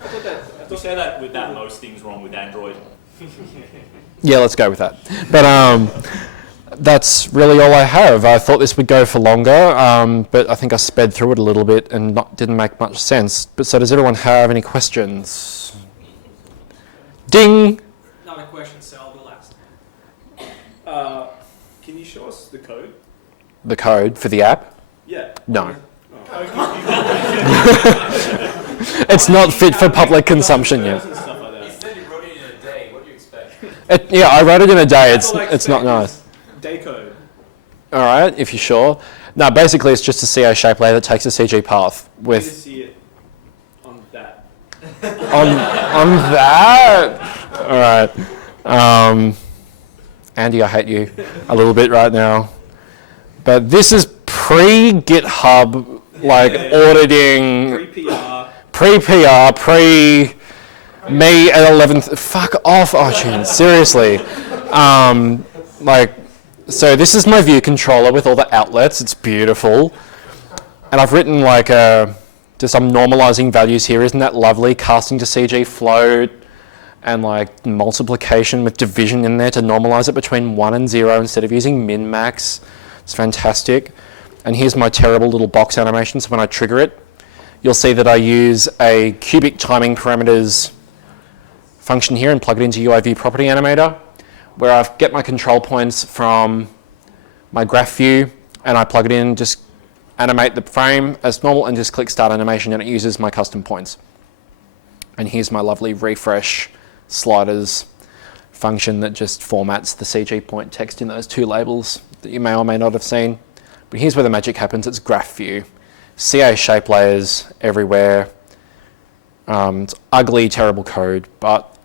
To say that with that, most things wrong with Android. yeah, let's go with that. But that's really all I have. I thought this would go for longer, but I think I sped through it a little bit and didn't make much sense. But so does everyone have any questions? Ding! Not a question, so I'll go last. Can you show us the code? The code for the app? Yeah. No. It's not fit for public consumption yet. He said he wrote it in a day. What do you expect? Yeah, I wrote it in a day. It's not nice. Day code. All right, if you're sure. No, basically it's just a CA shape layer that takes a CG path Need to with see it on that. on that. All right. Andy, I hate you a little bit right now. But this is pre-GitHub, like auditing, Pre-PR. pre-me at 11th. Fuck off, iTunes, seriously. So this is my view controller with all the outlets. It's beautiful. And I've written like just I'm normalizing values here. Isn't that lovely? Casting to CG float and like multiplication with division in there to normalize it between 1 and 0 instead of using min-max. It's fantastic. And here's my terrible little box animation. So when I trigger it, you'll see that I use a cubic timing parameters function here and plug it into UIView property animator, where I get my control points from my graph view and I plug it in, just animate the frame as normal and just click start animation and it uses my custom points. And here's my lovely refresh sliders function that just formats the CG point text in those two labels that you may or may not have seen. But here's where the magic happens. It's graph view. CA shape layers everywhere. It's ugly, terrible code,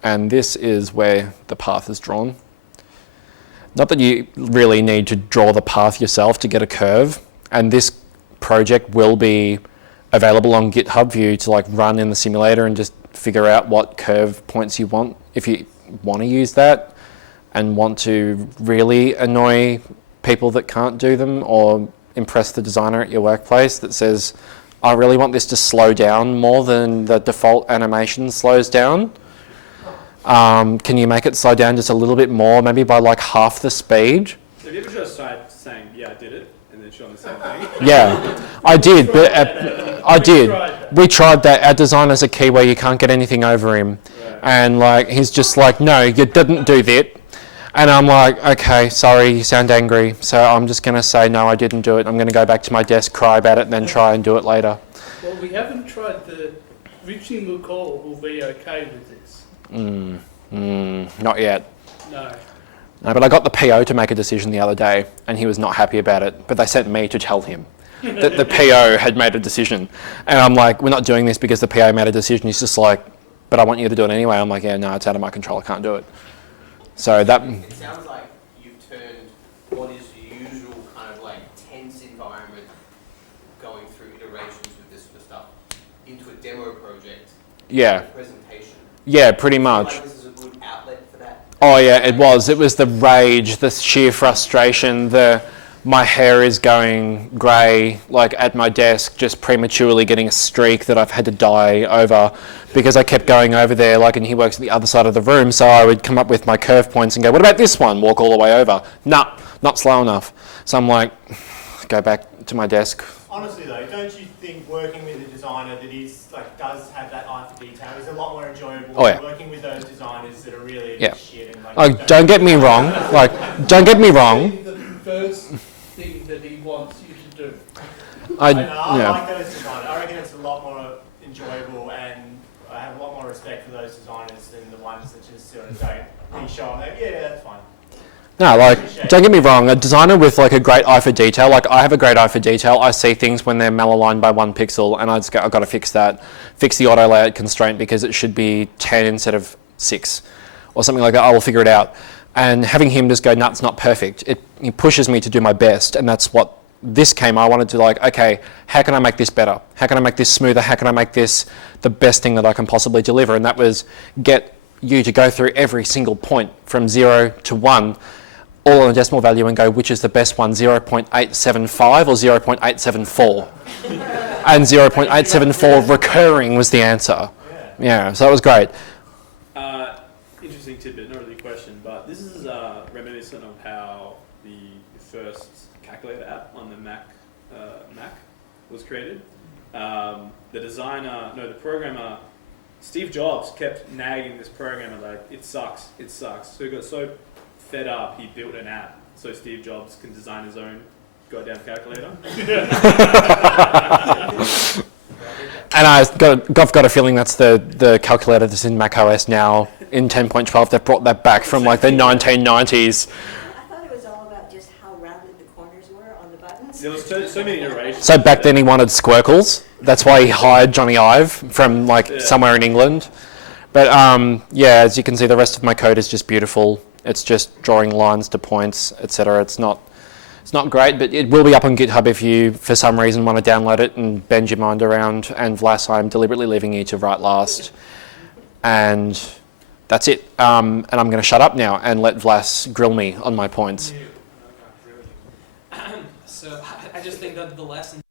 and this is where the path is drawn. Not that you really need to draw the path yourself to get a curve, and this project will be available on GitHub for you to like run in the simulator and just figure out what curve points you want if you want to use that and want to really annoy people that can't do them or impress the designer at your workplace that says, I really want this to slow down more than the default animation slows down. Can you make it slow down just a little bit more, maybe by like half the speed? Have you ever just tried saying, yeah, I did it, and then showing the same thing? Yeah, I did, but I did. We tried that. Our designer's a Kiwi, you can't get anything over him. Right. And like, he's just like, no, you didn't do that. And I'm like, okay, sorry, you sound angry. So I'm just going to say, no, I didn't do it. I'm going to go back to my desk, cry about it, and then try and do it later. Well, we haven't tried the... Richie McCall will be okay with this. Not yet. No. No, but I got the PO to make a decision the other day, and he was not happy about it. But they sent me to tell him that the PO had made a decision. And I'm like, we're not doing this because the PO made a decision. He's just like, but I want you to do it anyway. I'm like, yeah, no, it's out of my control. I can't do it. So that... It sounds like you've turned what is the usual kind of like tense environment going through iterations with this sort of stuff into a demo project. Yeah. Presentation. Yeah, pretty much. Like this is a good outlet for that. Oh yeah, it was. It was the rage, the sheer frustration, my hair is going grey, like at my desk, just prematurely getting a streak that I've had to dye over because I kept going over there, like, and he works at the other side of the room, so I would come up with my curve points and go, what about this one? Walk all the way over. Nah, not slow enough. So I'm like, go back to my desk. Honestly though, don't you think working with a designer that is does have that eye for detail is a lot more enjoyable than working with those designers that are really shit and don't get me wrong. Don't get me wrong. The first thing that he wants you to do. I like those designers. I reckon it's a lot more enjoyable, and I have a lot more respect for those designers than the ones that just sort of don't show them. Yeah, that's fine. No, don't get me wrong, a designer with a great eye for detail, I have a great eye for detail, I see things when they're malaligned by 1 pixel and I've got to fix that. Fix the auto layout constraint because it should be 10 instead of 6 or something like that. I will figure it out. And having him just go, no, it's not perfect, it pushes me to do my best, and that's what this came. I wanted to okay, how can I make this better? How can I make this smoother? How can I make this the best thing that I can possibly deliver? And that was get you to go through every single point from 0 to 1, all on a decimal value, and go, which is the best one, 0.875 or 0.874? And 0.874 recurring was the answer. Yeah, so that was great. Interesting tidbit, not really a question, but this is reminiscent of how the first calculator app on the Mac was created. The programmer, Steve Jobs, kept nagging this programmer it sucks. So he got so fed up, he built an app so Steve Jobs can design his own goddamn calculator. And I've got a feeling that's the calculator that's in Mac OS now in 10.12. They've brought that back from the 1990s. I thought it was all about just how rounded the corners were on the buttons. There was so many iterations. So back then he wanted squircles. That's why he hired Johnny Ive from somewhere in England. But as you can see, the rest of my code is just beautiful. It's just drawing lines to points, etc. It's not great, but it will be up on GitHub if you, for some reason, want to download it and bend your mind around. And Vlas, I'm deliberately leaving you to write last. And that's it. And I'm going to shut up now and let Vlas grill me on my points. So I just think that the lesson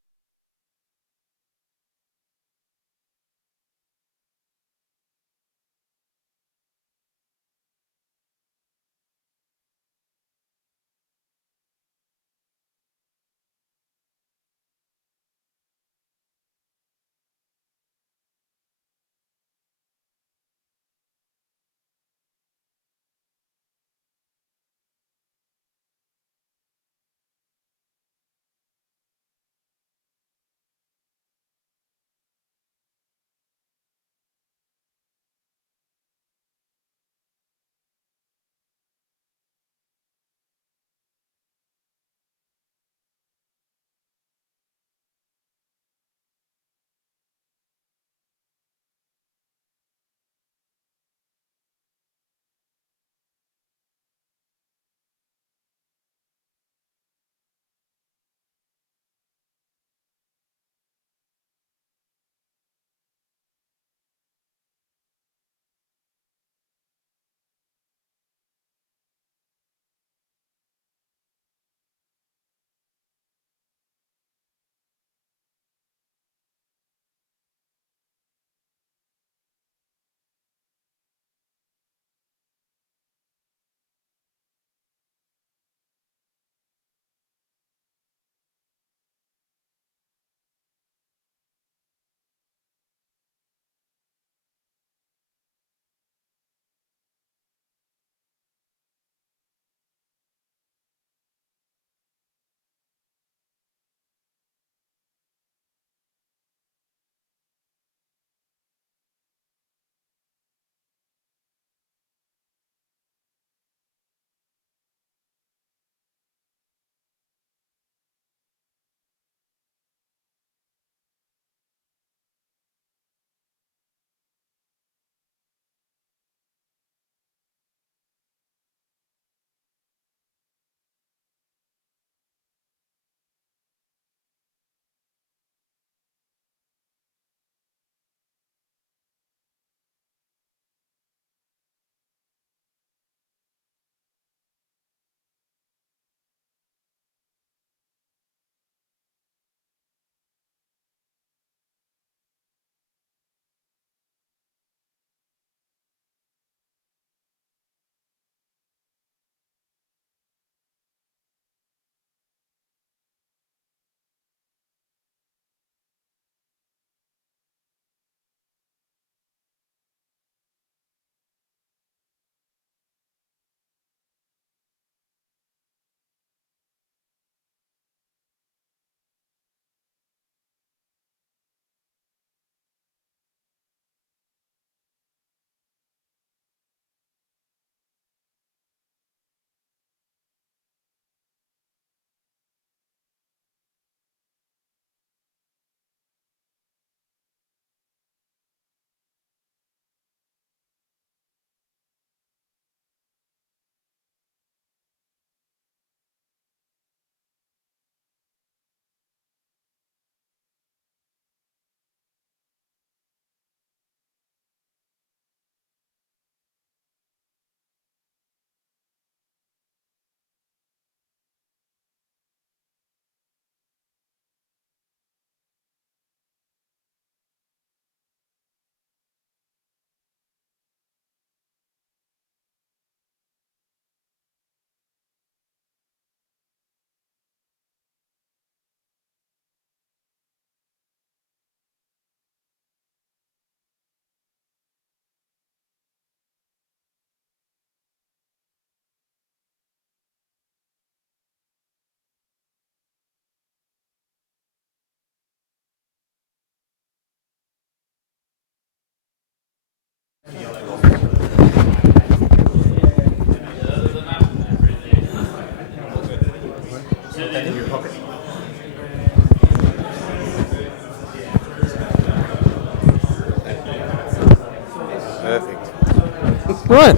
Right.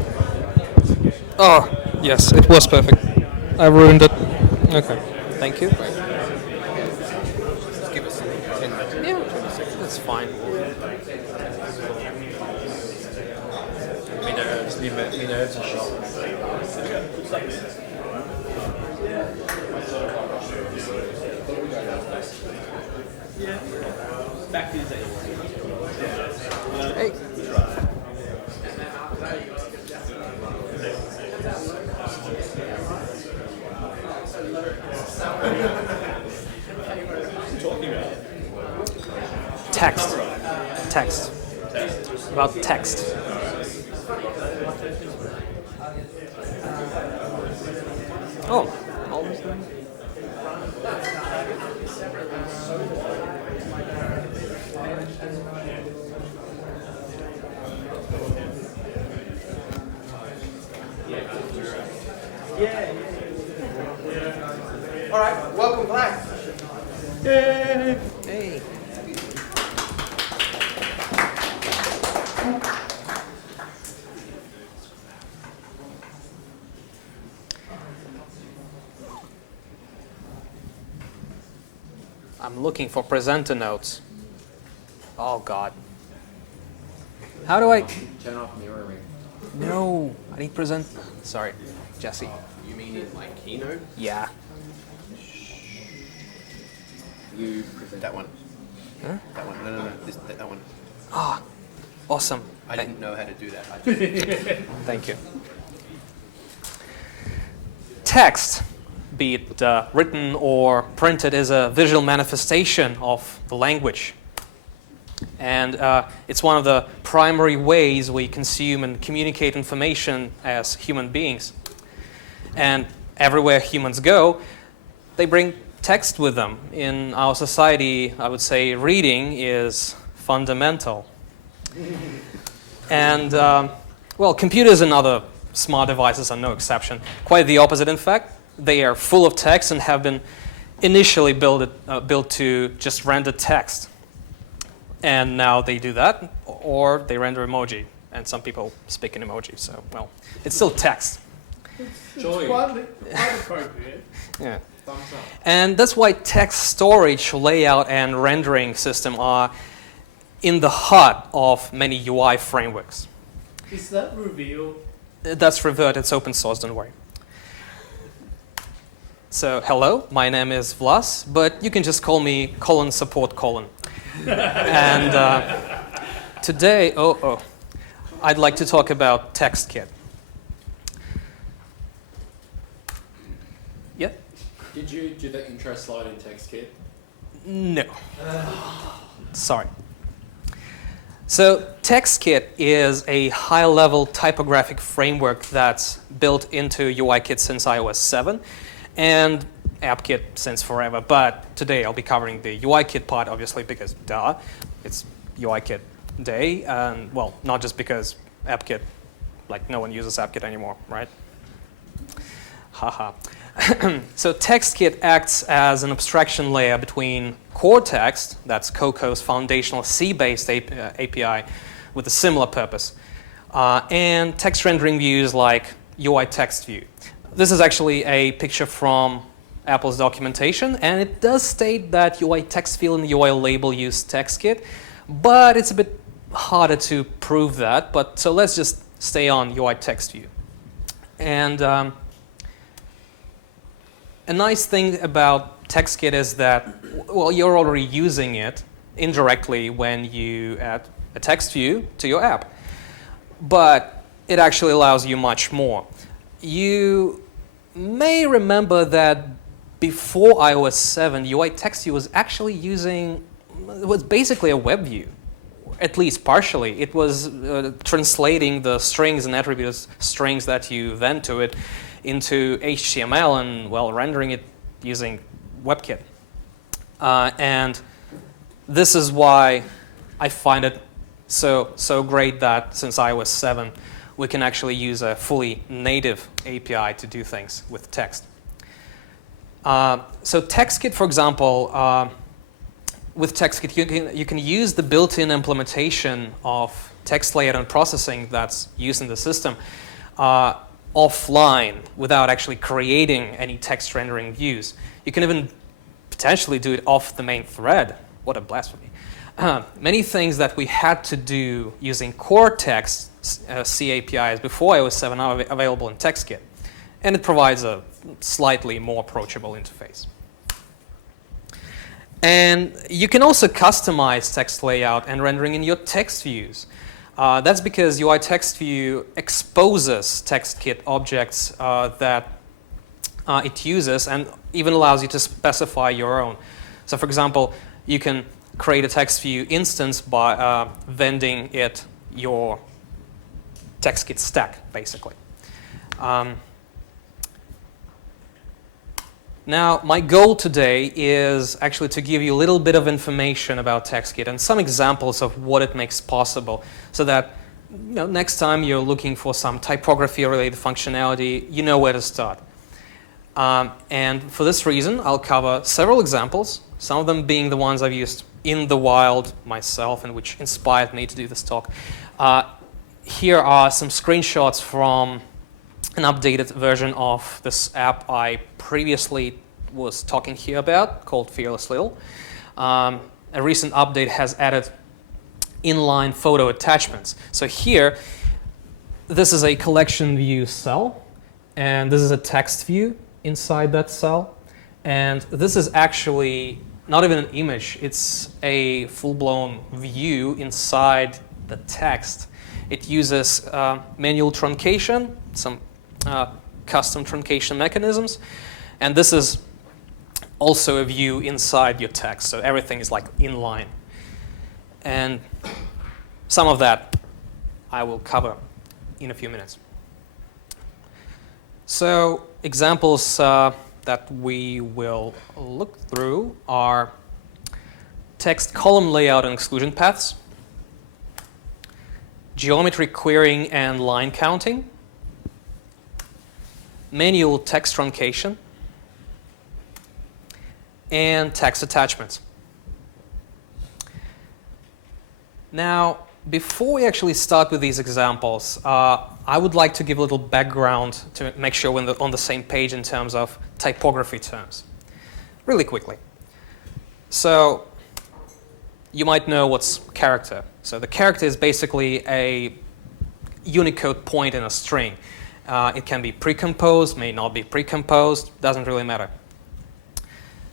Oh, yes, it was perfect. I ruined it. Okay. Thank you. Just give us 10 minutes. Yeah, that's fine. My nerves are shot. Back to you. Hey. Text. Text. About text. Oh, almost done. All right, welcome back. Yay! Hey. I'm looking for presenter notes. Oh God. How do I? Turn off mirroring. No, I need present. Sorry, Jesse. You mean in like Keynote? Yeah. You present That one. Huh? That one. No. That one. Ah, awesome. I didn't know how to do that. Thank you. Text, be it written or printed, is a visual manifestation of the language. And it's one of the primary ways we consume and communicate information as human beings. And everywhere humans go, they bring text with them. In our society, I would say reading is fundamental. And, well, computers and other smart devices are no exception. Quite the opposite, in fact. They are full of text and have been initially built to just render text. And now they do that, or they render emoji. And some people speak in emoji, so, well, it's still text. It's quite appropriate. Yeah. Thumbs up. And that's why text storage, layout, and rendering system are in the heart of many UI frameworks. Is that reveal? That's Revert, it's open source, don't worry. So, hello, my name is Vlas, but you can just call me :support:. And today, I'd like to talk about TextKit. Yeah? Did you do the intro slide in TextKit? No. Sorry. So TextKit is a high-level typographic framework that's built into UIKit since iOS 7 and AppKit since forever. But today I'll be covering the UIKit part, obviously, because duh, it's UIKit day. And well, not just because AppKit, like no one uses AppKit anymore, right? Haha. So TextKit acts as an abstraction layer between core text, that's Coco's foundational C-based API with a similar purpose, and text rendering views like UI Text View. This is actually a picture from Apple's documentation, and it does state that UI Text Field and UI Label use TextKit, but it's a bit harder to prove that. But so let's just stay on UI Text View. And a nice thing about TextKit is that, well, you're already using it indirectly when you add a text view to your app. But it actually allows you much more. You may remember that before iOS 7, UI Text View was actually was basically a web view, at least partially. It was translating the strings and attributes strings that you then to it into HTML and, well, rendering it using WebKit. And this is why I find it so great that since iOS 7, we can actually use a fully native API to do things with text. So TextKit, for example, with TextKit, you can use the built-in implementation of text layout and processing that's used in the system offline without actually creating any text rendering views. You can even potentially do it off the main thread. What a blasphemy. Many things that we had to do using core text C APIs before iOS 7 are available in TextKit. And it provides a slightly more approachable interface. And you can also customize text layout and rendering in your text views. That's because UI text view exposes TextKit objects that it uses and even allows you to specify your own. So for example, you can create a text view instance by vending it your TextKit stack, basically. Now, my goal today is actually to give you a little bit of information about TextKit and some examples of what it makes possible so that next time you're looking for some typography-related functionality, you know where to start. And for this reason, I'll cover several examples, some of them being the ones I've used in the wild myself and which inspired me to do this talk. Here are some screenshots from an updated version of this app I previously was talking here about called Fearless Little. A recent update has added inline photo attachments. So here, this is a collection view cell, and this is a text view inside that cell. And this is actually not even an image, it's a full-blown view inside the text. It uses manual truncation, some custom truncation mechanisms, and this is also a view inside your text, so everything is like inline. And some of that I will cover in a few minutes. So examples that we will look through are text column layout and exclusion paths, geometry querying and line counting, manual text truncation, and text attachments. Now, before we actually start with these examples, I would like to give a little background to make sure we're on the same page in terms of typography terms. Really quickly. So, you might know what's character. So the character is basically a Unicode point in a string. It can be precomposed, may not be precomposed, doesn't really matter.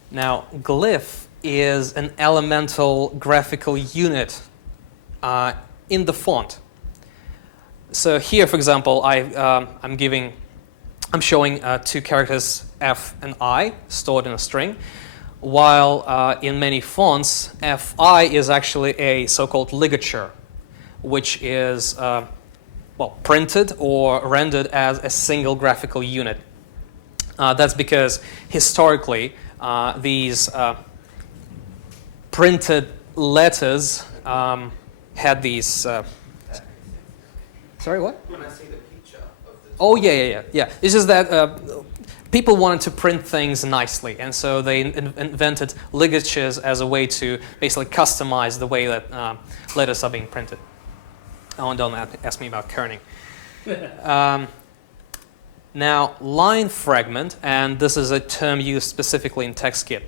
Now, glyph is an elemental graphical unit in the font. So here, for example, I'm showing two characters F and I stored in a string, while in many fonts, Fi is actually a so-called ligature, which is printed or rendered as a single graphical unit. That's because historically these printed letters had these. Sorry, what? Can I see the picture of the? Oh yeah. It's just that people wanted to print things nicely, and so they invented ligatures as a way to basically customize the way that letters are being printed. Oh, and don't ask me about kerning. Now, line fragment, and this is a term used specifically in TextKit.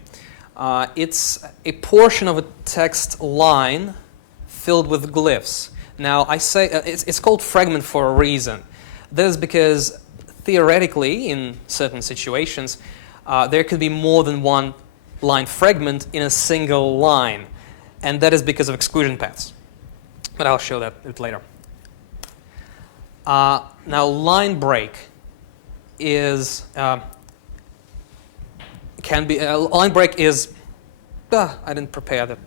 It's a portion of a text line filled with glyphs. Now, I say it's called fragment for a reason. That is because theoretically, in certain situations, there could be more than one line fragment in a single line, and that is because of exclusion paths. But I'll show that a bit later. Now, line break is line break is. I didn't prepare the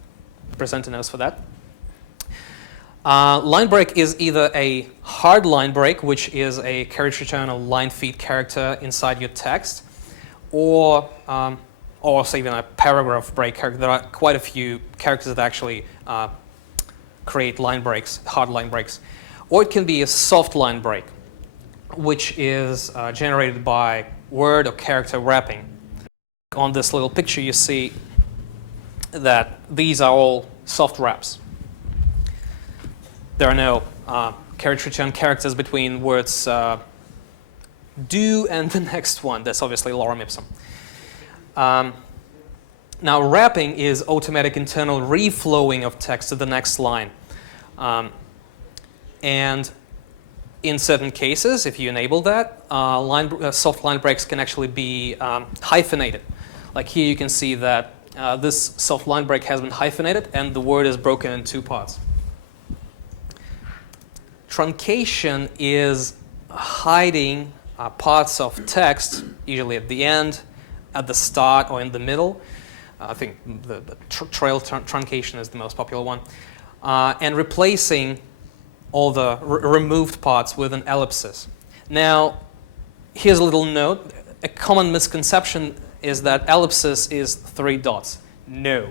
presenter notes for that. Line break is either a hard line break, which is a character return or line feed character inside your text, or also even a paragraph break character. There are quite a few characters that actually create line breaks, hard line breaks. Or it can be a soft line break, which is generated by word or character wrapping. On this little picture, you see that these are all soft wraps. there are no carriage return characters between words do and the next one. That's obviously lorem ipsum. Now, wrapping is automatic internal reflowing of text to the next line. And in certain cases, if you enable that, soft line breaks can actually be hyphenated. Like here you can see that this soft line break has been hyphenated and the word is broken in 2 parts. Truncation is hiding parts of text, usually at the end, at the start, or in the middle. I think the trail truncation is the most popular one. And replacing all the removed parts with an ellipsis. Now, here's a little note. A common misconception is that ellipsis is 3 dots. No.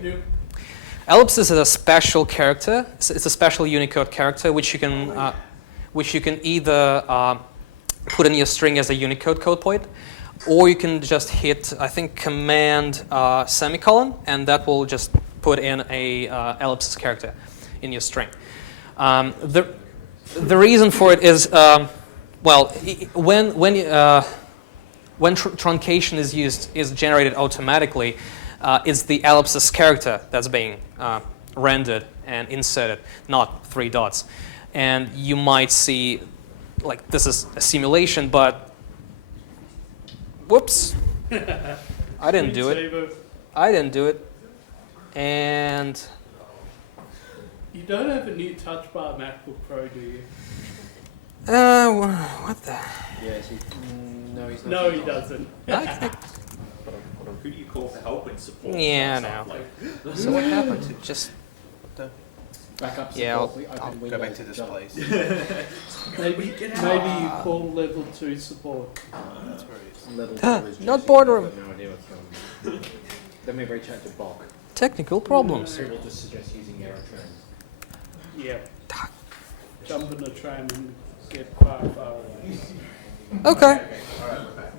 Ellipsis is a special character. It's a special Unicode character which you can either put in your string as a Unicode code point, or you can just hit, I think, Command semicolon, and that will just put in a ellipsis character in your string. The reason for it is, when truncation is generated automatically, it's the ellipsis character that's being rendered and inserted, not 3 dots. And you might see, like, this is a simulation, but whoops, I didn't do it. And you don't have a new Touch Bar MacBook Pro, do you? What the? Yes, no, he's not. No, he doesn't. Who do you call for help and support? Yeah, no. So what happened? It just Backup support. Yeah, I'll go back to displays. Maybe you call level 2 support. That's where it is. Level 2 is not Jesse, boardroom. I've got no idea what's going on. Then we reach out to Bok. Technical problems. We'll just suggest using Aerotrain. Yeah. Jump in the tram and get far, far away. Okay. All right, we're back.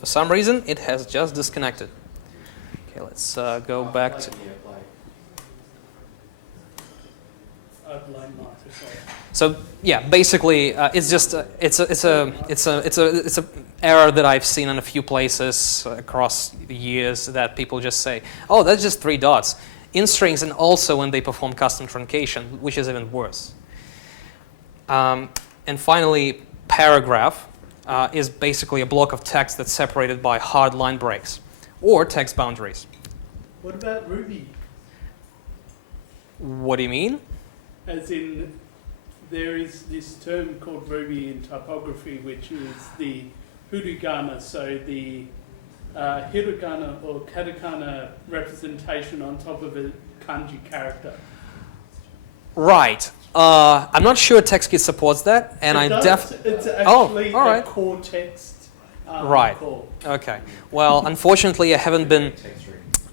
For some reason, it has just disconnected. Okay, let's go back to. So yeah, basically, it's just it's a error that I've seen in a few places across the years that people just say, oh, that's just 3 dots in strings, and also when they perform custom truncation, which is even worse. And finally, paragraph is basically a block of text that's separated by hard line breaks or text boundaries. What about Ruby? What do you mean? As in, there is this term called Ruby in typography, which is the hiragana, so the hiragana or katakana representation on top of a kanji character. Right. I'm not sure TextKit supports that, and It's actually all right. a core text Right. call. Okay. Well, unfortunately, I haven't been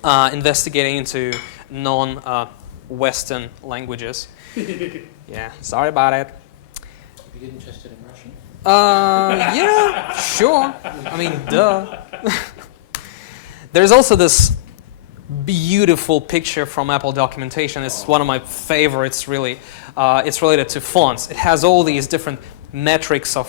investigating into non-Western languages. Yeah, sorry about it. You get interested in Russian? Yeah, sure. I mean, duh. There's also this beautiful picture from Apple documentation. It's one of my favorites, really. It's related to fonts. It has all these different metrics of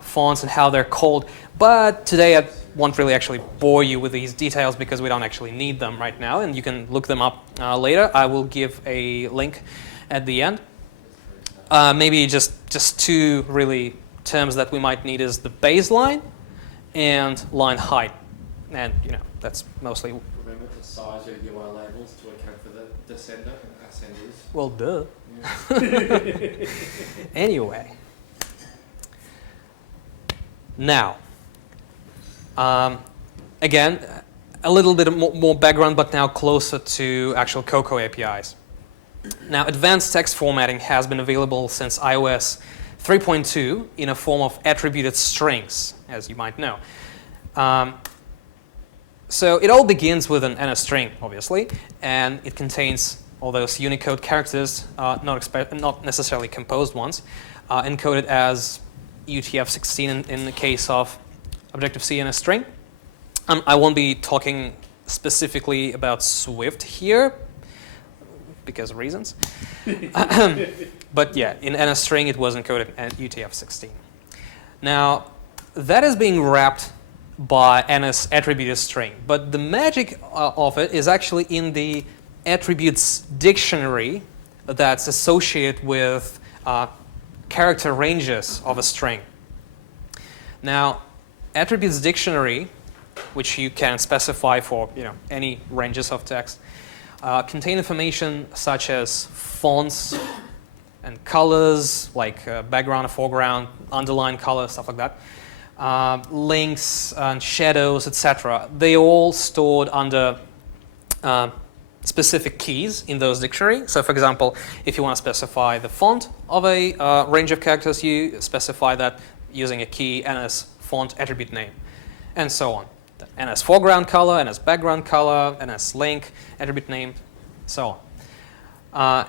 fonts and how they're called. But today I won't really actually bore you with these details because we don't actually need them right now, and you can look them up later. I will give a link at the end. Maybe just 2 really terms that we might need is the baseline and line height. And, that's mostly... Remember to size your UI labels to account for the descender and ascenders. Well, duh. Yeah. Anyway. Now, again, a little bit more background, but now closer to actual Cocoa APIs. Now, advanced text formatting has been available since iOS 3.2 in a form of attributed strings, as you might know. So it all begins with an NS string, obviously, and it contains all those Unicode characters, not necessarily composed ones, encoded as UTF-16 in the case of Objective-C in a string. I won't be talking specifically about Swift here. because of reasons. But yeah, in NS string it was encoded at UTF-16. Now, that is being wrapped by NS attributed string, but the magic of it is actually in the attributes dictionary that's associated with character ranges of a string. Now, attributes dictionary, which you can specify for any ranges of text, contain information such as fonts and colors, like background, foreground, underline color, stuff like that, links and shadows, etc. They all stored under specific keys in those dictionary. So, for example, if you want to specify the font of a range of characters, you specify that using a key NS font attribute name, and so on. The NS foreground color, NS background color, NS link attribute name, so on.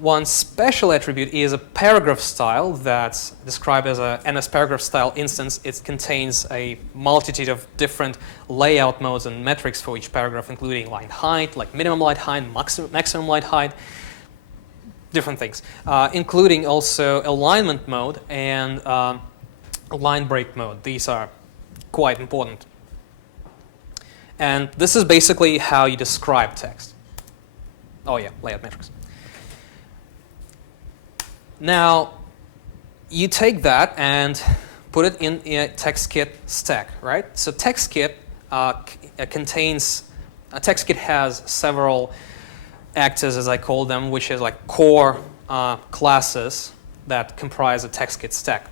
One special attribute is a paragraph style that's described as a NS paragraph style instance. It contains a multitude of different layout modes and metrics for each paragraph, including line height, like minimum line height, maximum line height, different things, including also alignment mode and line break mode. These are quite important. And this is basically how you describe text. Oh yeah, layout metrics. Now, you take that and put it in a TextKit stack, right? So TextKit TextKit has several actors, as I call them, which is like core classes that comprise a TextKit stack.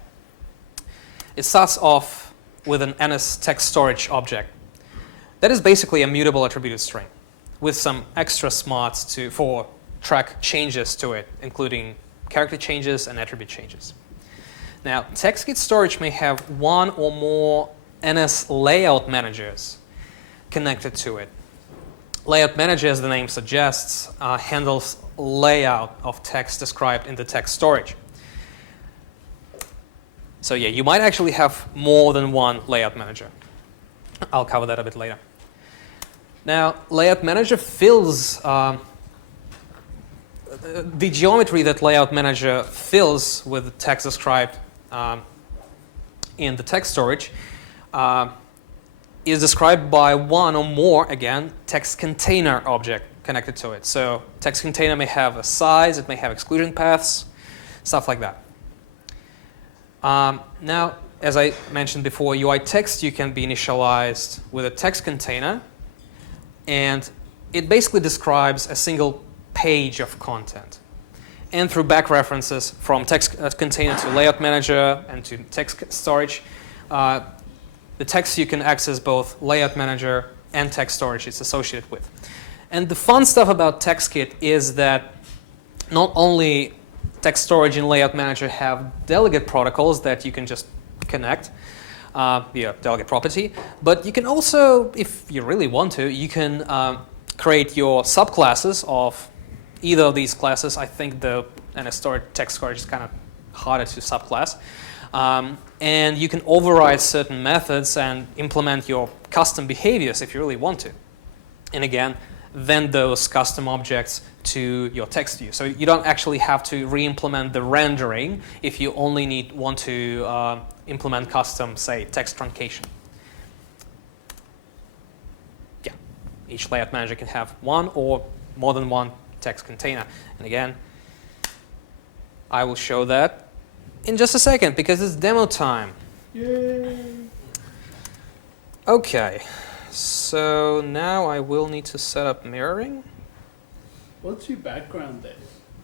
It starts off with an NS text storage object. That is basically a mutable attributed string with some extra smarts for track changes to it, including character changes and attribute changes. Now, TextKit storage may have one or more NS layout managers connected to it. Layout manager, as the name suggests, handles layout of text described in the text storage. So yeah, you might actually have more than one layout manager. I'll cover that a bit later. Now, layout manager fills the geometry that layout manager fills with the text described in the text storage is described by one or more, again, text container object connected to it. So text container may have a size, it may have exclusion paths, stuff like that. Now, as I mentioned before, UI text you can be initialized with a text container, and it basically describes a single page of content. And through back references from text container to layout manager and to text storage, the text you can access both layout manager and text storage it's associated with. And the fun stuff about TextKit is that not only text storage and layout manager have delegate protocols that you can just connect via delegate property, but you can also, if you really want to, you can create your subclasses of either of these classes. I think the text storage is kind of harder to subclass. And you can override certain methods and implement your custom behaviors if you really want to. And again, then those custom objects to your text view. So you don't actually have to re-implement the rendering if you only want to implement custom, say, text truncation. Yeah, each layout manager can have one or more than one text container. And again, I will show that in just a second because it's demo time. Yay! Okay, so now I will need to set up mirroring. What's your background there?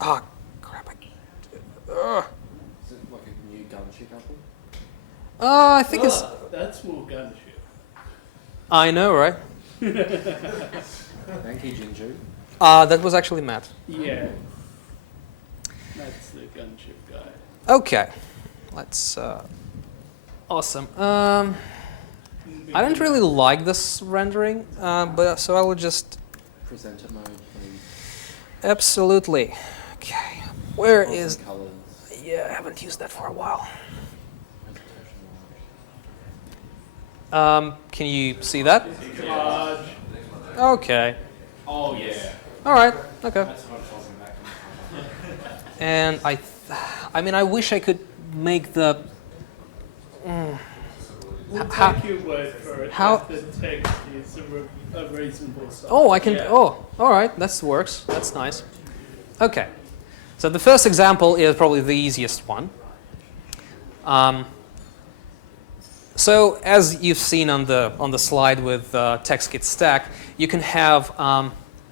Ah, crap. Is it like a new gunship apple? I think it's... That's more gunship. I know, right? Thank you, Jinju. That was actually Matt. Yeah. That's the gunship guy. Okay, let's... awesome. I don't really like this rendering, but so I will just... Presenter mode, please. Absolutely. Okay, where Awesome is... colours. Yeah, I haven't used that for a while. Can you see that? Large. Okay. Oh, yeah. All right. Okay. That's what I was talking about. And I mean, I wish I could make the. We'll take your word for it. How? That the text is a reasonable size. Oh, I can. Yeah. Oh, all right. That works. That's nice. Okay. So the first example is probably the easiest one. So as you've seen on the slide with TextKit Stack, you can have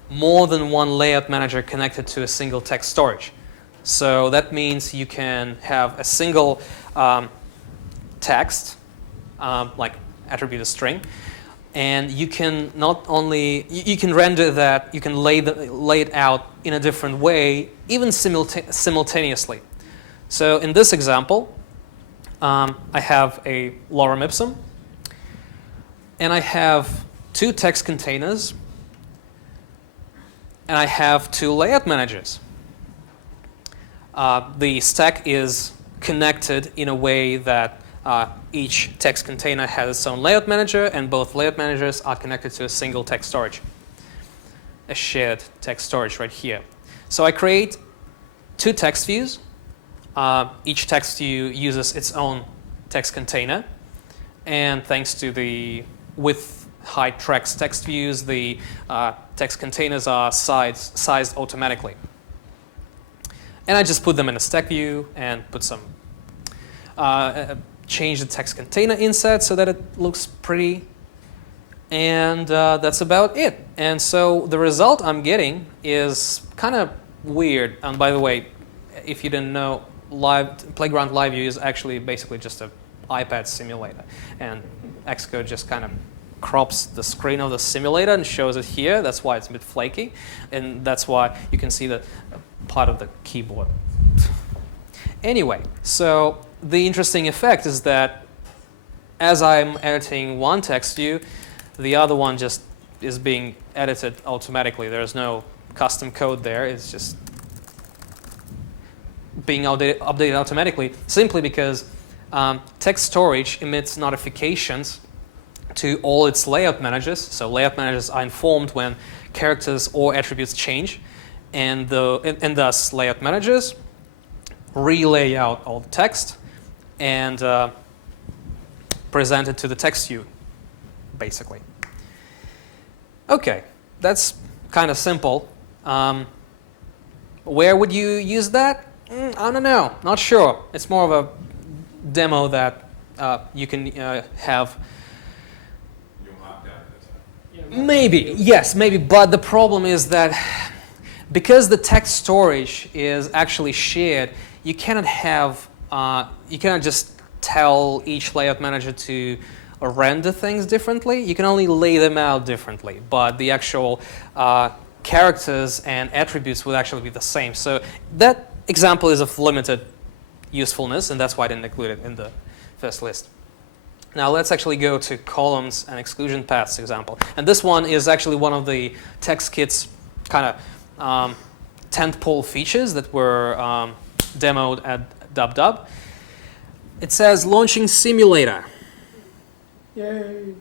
more than one layout manager connected to a single text storage. So that means you can have a single text, like attribute a string, and you can not only you can render that, you can lay it out in a different way, even simultaneously. So in this example, I have a lorem ipsum, and I have two text containers, and I have two layout managers. The stack is connected in a way that each text container has its own layout manager, and both layout managers are connected to a single text storage, a shared text storage right here. So I create two text views. Each text view uses its own text container, and thanks to the width, height tracks text views, the text containers are sized automatically. And I just put them in a stack view and put some change the text container inset so that it looks pretty, and that's about it. And so the result I'm getting is kind of weird. And by the way, if you didn't know, Playground Live View is actually basically just an iPad simulator, and Xcode just kind of crops the screen of the simulator and shows it here. That's why it's a bit flaky, and that's why you can see the part of the keyboard. Anyway, so the interesting effect is that as I'm editing one text view, the other one just is being edited automatically. There's no custom code there. It's just being updated automatically, simply because text storage emits notifications to all its layout managers. So layout managers are informed when characters or attributes change, and thus layout managers relay out all the text and present it to the text view, basically. Okay, that's kind of simple. Where would you use that? I don't know, not sure. It's more of a demo that you can have. Maybe, yes, maybe. But the problem is that because the text storage is actually shared, you cannot just tell each layout manager to render things differently. You can only lay them out differently, but the actual characters and attributes would actually be the same. So that example is of limited usefulness, and that's why I didn't include it in the first list. Now let's actually go to columns and exclusion paths example. And this one is actually one of the TextKit's kind of tentpole features that were demoed at DubDub. It says launching simulator. Yay!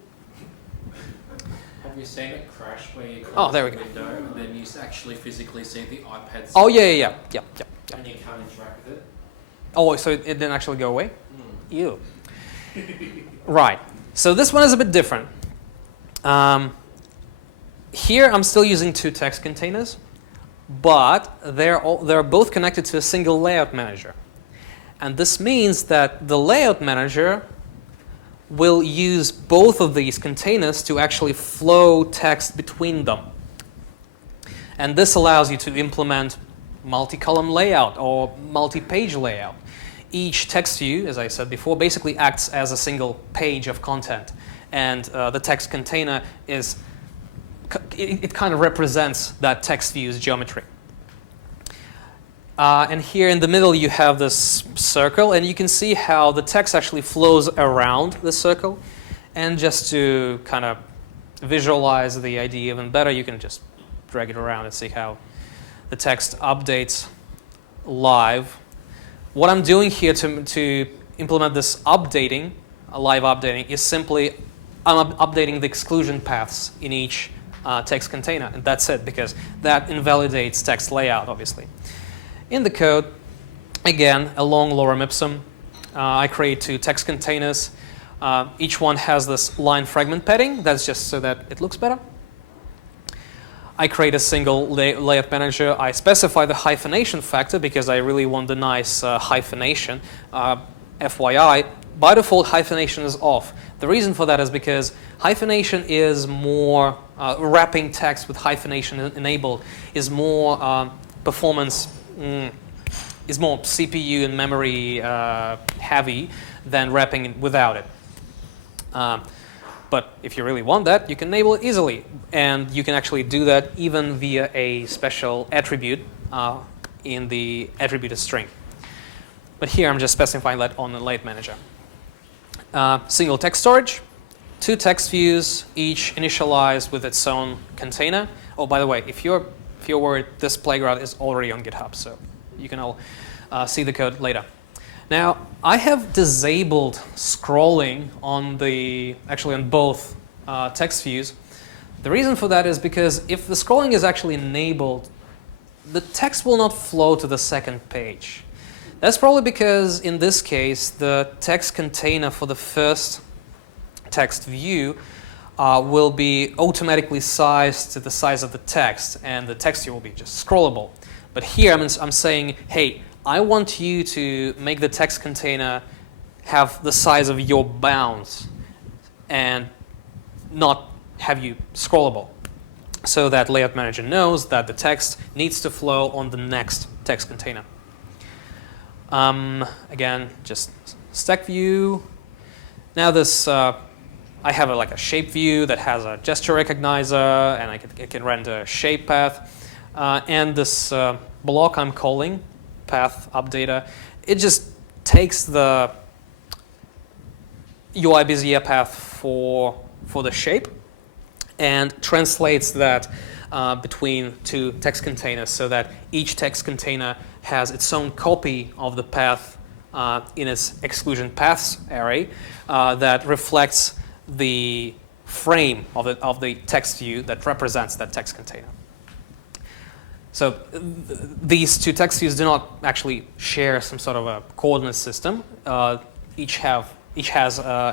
Have you seen it crash where you close there we the go. window and then you actually physically see the iPad? Oh yeah. And you can't interact with it? Oh, so it didn't actually go away? Ew. Right. So this one is a bit different. Here I'm still using two text containers, but they're both connected to a single layout manager. And this means that the layout manager will use both of these containers to actually flow text between them. And this allows you to implement multi-column layout or multi-page layout. Each text view, as I said before, basically acts as a single page of content. And the text container it kind of represents that text view's geometry. And here in the middle you have this circle, and you can see how the text actually flows around the circle. And just to kind of visualize the idea even better, you can just drag it around and see how the text updates live. What I'm doing here to implement this updating, live updating, is simply I'm updating the exclusion paths in each text container, and that's it, because that invalidates text layout, obviously. In the code, again, a long lorem ipsum. I create 2 text containers. Each one has this line fragment padding. That's just so that it looks better. I create a single layout manager. I specify the hyphenation factor because I really want the nice hyphenation. FYI, by default, hyphenation is off. The reason for that is because hyphenation is more, wrapping text with hyphenation enabled is more performance, is more CPU and memory heavy than wrapping it without it. But if you really want that, you can enable it easily. And you can actually do that even via a special attribute in the attributed string. But here I'm just specifying that on the layout manager. Single text storage, 2 text views, each initialized with its own container. Oh, by the way, if you're worried, this playground is already on GitHub, so you can all see the code later. Now, I have disabled scrolling on both text views. The reason for that is because if the scrolling is actually enabled, the text will not flow to the second page. That's probably because, in this case, the text container for the first text view will be automatically sized to the size of the text, and the text view will be just scrollable. But here I'm saying, hey, I want you to make the text container have the size of your bounds and not have you scrollable, so that layout manager knows that the text needs to flow on the next text container. Again, just stack view. Now this, I have a shape view that has a gesture recognizer, and it can render a shape path. And this block I'm calling path updater, it just takes the UI Bezier path for the shape and translates that between 2 text containers so that each text container has its own copy of the path in its exclusion paths array that reflects the frame of the text view that represents that text container. So these 2 text views do not actually share some sort of a coordinate system. Each has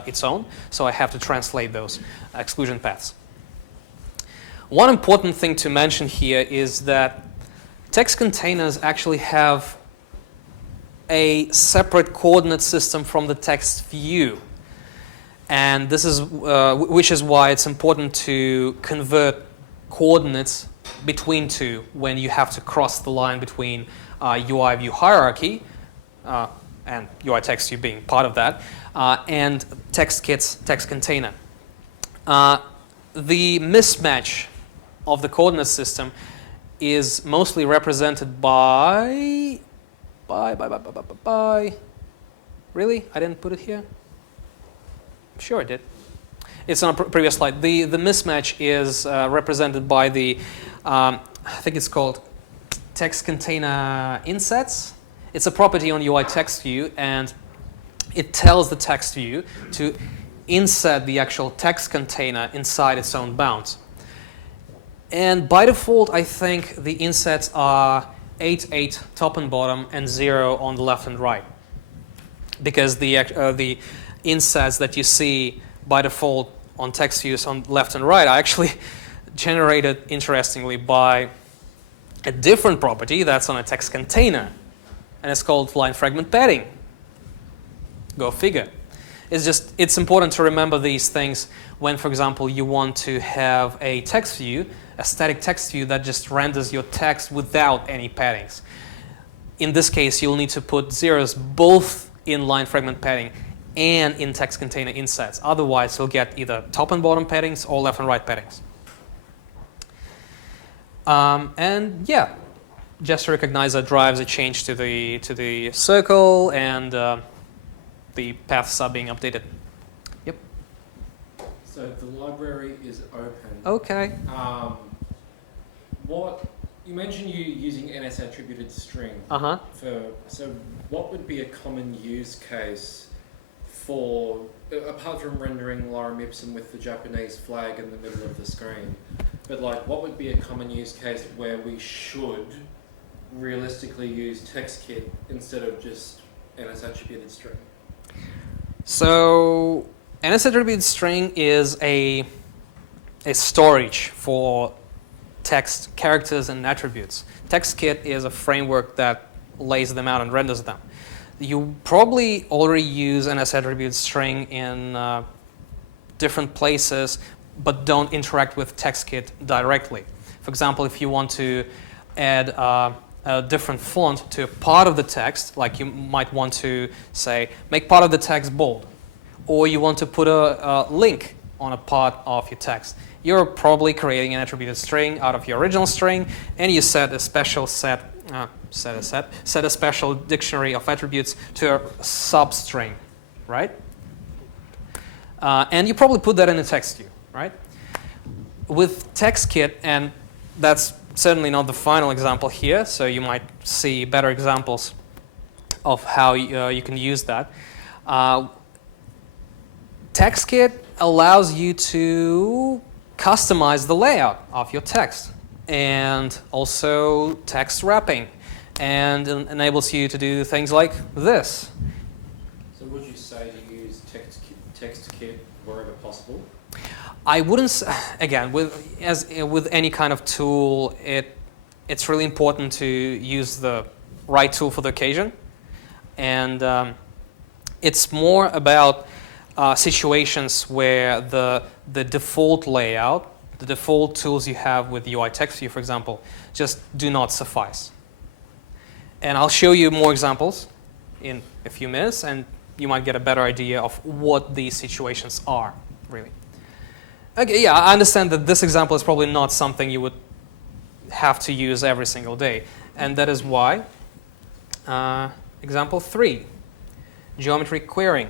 its own, so I have to translate those exclusion paths. One important thing to mention here is that text containers actually have a separate coordinate system from the text view. And this is which is why it's important to convert coordinates between 2 when you have to cross the line between UI view hierarchy and UI text view being part of that and TextKit's text container. The mismatch of the coordinate system is mostly represented by really? I didn't put it here? Sure I did. It's on a previous slide. The mismatch is represented by the, I think it's called text container insets. It's a property on UI text view, and it tells the text view to inset the actual text container inside its own bounds. And by default, I think the insets are 8, 8 top and bottom, and 0 on the left and right. Because the insets that you see by default on text views on left and right are actually generated, interestingly, by a different property that's on a text container. And it's called line fragment padding. Go figure. It's important to remember these things when, for example, you want to have a text view, a static text view that just renders your text without any paddings. In this case, you'll need to put zeros both in line fragment padding and in text container insets. Otherwise, you'll get either top and bottom paddings or left and right paddings. And yeah, gesture recognizer drives a change to the circle, and the paths are being updated. Yep. So the library is open. Okay. What you mentioned, you using NS attributed string. So what would be a common use case for, apart from rendering lorem ipsum with the Japanese flag in the middle of the screen, but what would be a common use case where we should realistically use TextKit instead of just NS attributed string? So NS attributed string is a storage for text characters and attributes. TextKit is a framework that lays them out and renders them. You probably already use NS attributed string in different places, but don't interact with TextKit directly. For example, if you want to add a different font to a part of the text, like you might want to say, make part of the text bold, or you want to put a link on a part of your text. You're probably creating an attributed string out of your original string, and you set a special set a special dictionary of attributes to a substring, right? And you probably put that in a text view, right? With TextKit, and that's certainly not the final example here, so you might see better examples of how you can use that. TextKit allows you to customize the layout of your text and also text wrapping, and enables you to do things like this. So would you say to use TextKit wherever possible? I wouldn't, again, with any kind of tool, it's really important to use the right tool for the occasion. And it's more about situations where the default layout, the default tools you have with UI text view, for example, just do not suffice. And I'll show you more examples in a few minutes, and you might get a better idea of what these situations are, really. Okay, yeah, I understand that this example is probably not something you would have to use every single day. And that is why, example 3, geometry querying.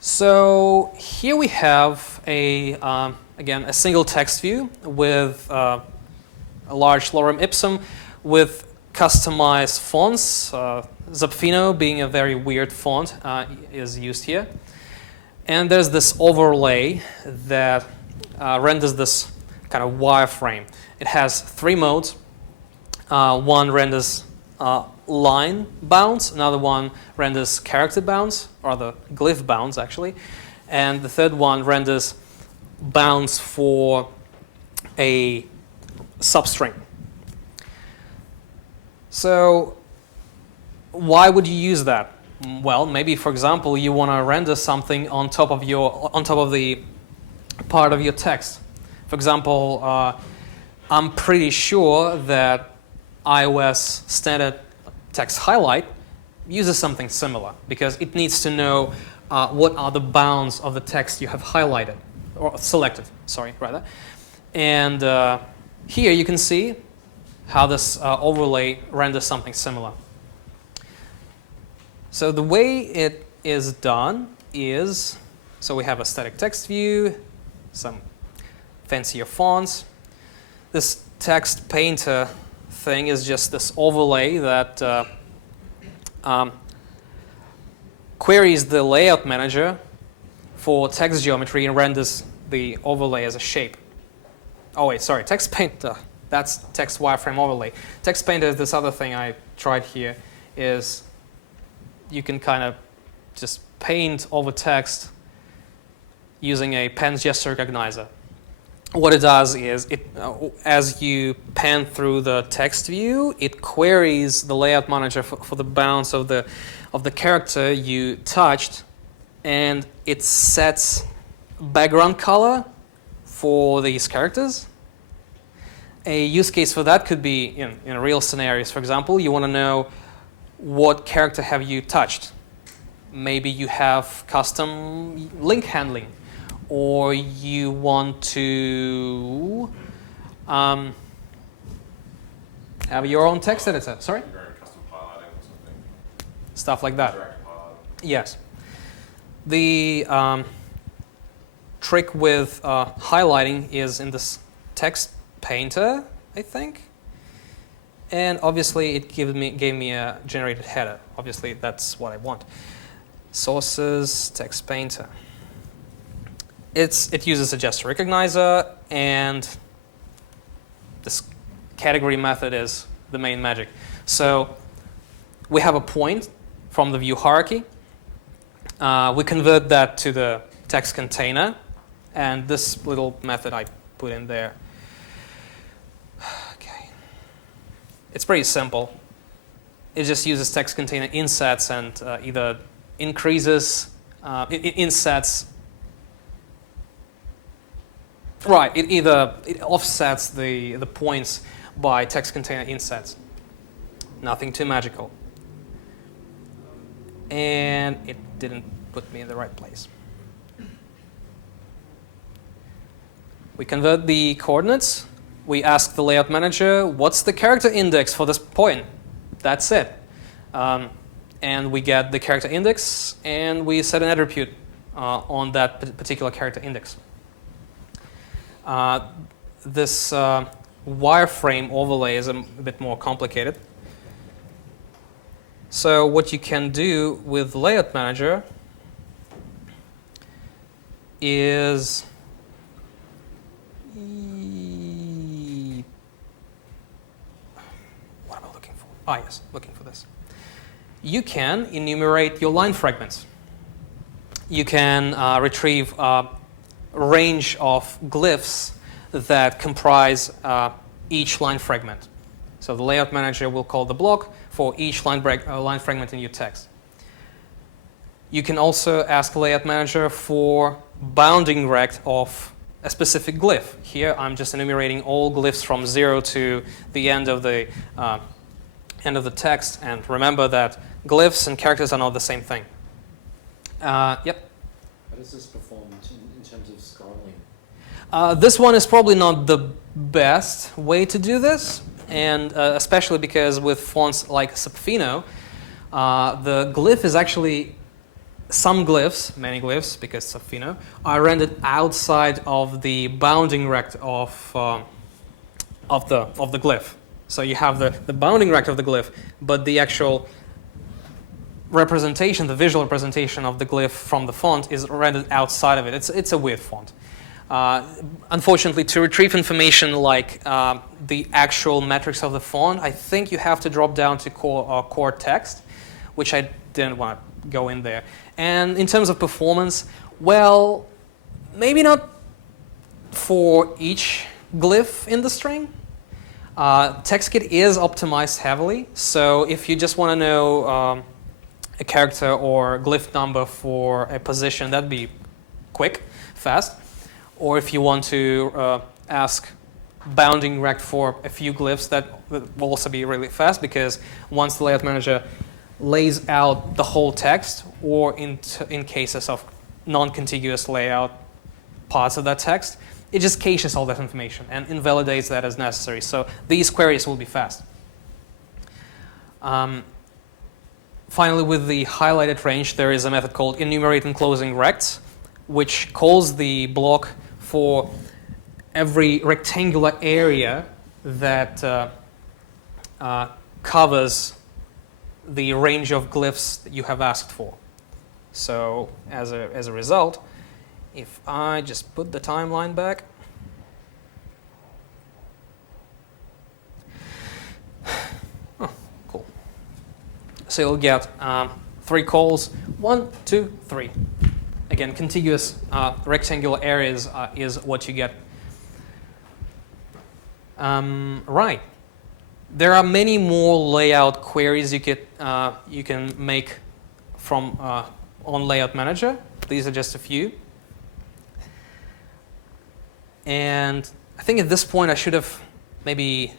So here we have again, a single text view with a large lorem ipsum with customized fonts. Zapfino, being a very weird font, is used here. And there's this overlay that renders this kind of wireframe. It has 3 modes. One renders line bounds, another one renders character bounds, or the glyph bounds actually, and the third one renders bounds for a substring. So why would you use that? Well, maybe, for example, you want to render something on top of the part of your text. For example, I'm pretty sure that iOS standard text highlight uses something similar, because it needs to know what are the bounds of the text you have highlighted, or selected, sorry, rather. And here you can see how this overlay renders something similar. So the way it is done is, so we have a static text view, some fancier fonts. This text painter thing is just this overlay that queries the layout manager for text geometry and renders the overlay as a shape. Oh wait, sorry, text painter, that's text wireframe overlay. Text painter is this other thing I tried here, is you can kind of just paint over text using a pen gesture recognizer. What it does is, as you pan through the text view, it queries the layout manager for the bounds of the character you touched, and it sets background color for these characters. A use case for that could be in real scenarios. For example, you want to know what character have you touched. Maybe you have custom link handling, or you want to have your own text editor. Sorry? Custom highlighting or something. Stuff like that. Direct highlighting. Yes. The trick with highlighting is in this text painter, I think. And obviously it gave me a generated header. Obviously that's what I want. Sources, text painter. It uses a gesture recognizer, and this category method is the main magic. So we have a point from the view hierarchy. We convert that to the text container, and this little method I put in there. Okay. It's pretty simple. It just uses text container insets and either increases, insets. Right, it offsets the points by text container insets. Nothing too magical. And it didn't put me in the right place. We convert the coordinates. We ask the layout manager, what's the character index for this point? That's it. And we get the character index, and we set an attribute on that particular character index. This wireframe overlay is a bit more complicated. So what you can do with Layout Manager is what am I looking for? Ah, yes, looking for this. You can enumerate your line fragments. You can retrieve a range of glyphs that comprise each line fragment. So the Layout Manager will call the block for each line fragment in your text. You can also ask the Layout Manager for bounding rect of a specific glyph. Here I'm just enumerating all glyphs from 0 to the end of the text. And remember that glyphs and characters are not the same thing. Yep. How does this perform in terms of scrolling? This one is probably not the best way to do this, and especially because with fonts like Subfino, the glyph is actually, some glyphs, many glyphs, because Subfino, are rendered outside of the bounding rect of the glyph. So you have the bounding rect of the glyph, but the actual representation, the visual representation of the glyph from the font is rendered outside of it. It's a weird font. Unfortunately, to retrieve information like the actual metrics of the font, I think you have to drop down to core text, which I didn't want to go in there. And in terms of performance, well, maybe not for each glyph in the string. TextKit is optimized heavily, so if you just want to know a character or glyph number for a position, that'd be quick, fast. Or if you want to ask bounding rect for a few glyphs, that will also be really fast, because once the Layout Manager lays out the whole text, or in cases of non-contiguous layout parts of that text, it just caches all that information and invalidates that as necessary. So these queries will be fast. Finally, with the highlighted range, there is a method called enumerate enclosing rects, which calls the block for every rectangular area that covers the range of glyphs that you have asked for. So as a result, if I just put the timeline back, oh, cool. So you'll get 3 calls, 1, 2, 3. Again, contiguous rectangular areas is what you get. Right. There are many more layout queries you can make from on Layout Manager. These are just a few. And I think at this point I should have maybe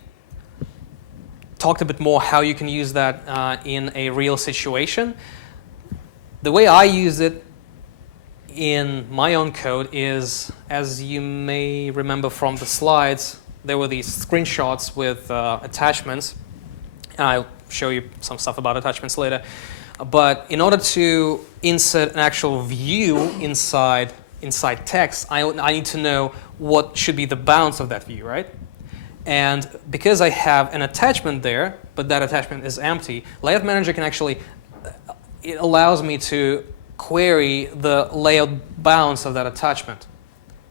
talked a bit more how you can use that in a real situation. The way I use it in my own code is, as you may remember from the slides, there were these screenshots with attachments. I'll show you some stuff about attachments later. But in order to insert an actual view inside text, I need to know what should be the bounds of that view, right? And because I have an attachment there, but that attachment is empty, Layout Manager can actually, it allows me to query the layout bounds of that attachment.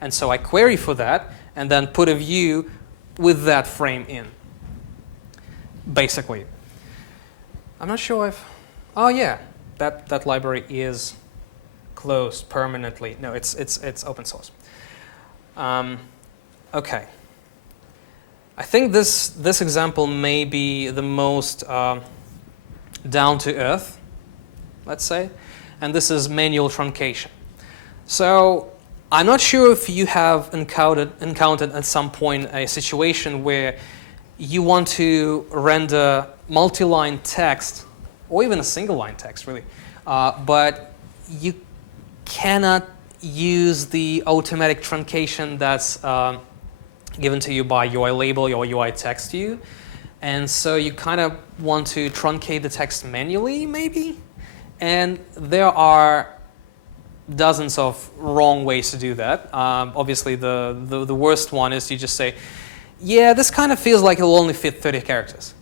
And so I query for that and then put a view with that frame in. basically. I'm not sure if... Oh yeah, that library is closed permanently. No, it's open source. Okay. I think this example may be the most down to earth, let's say, and this is manual truncation. So I'm not sure if you have encountered at some point a situation where you want to render multi-line text, or even a single-line text, really, but you cannot use the automatic truncation that's given to you by UI label or UI text view. And so you kind of want to truncate the text manually, maybe? And there are dozens of wrong ways to do that. Obviously, the worst one is you just say, yeah, this kind of feels like it'll only fit 30 characters.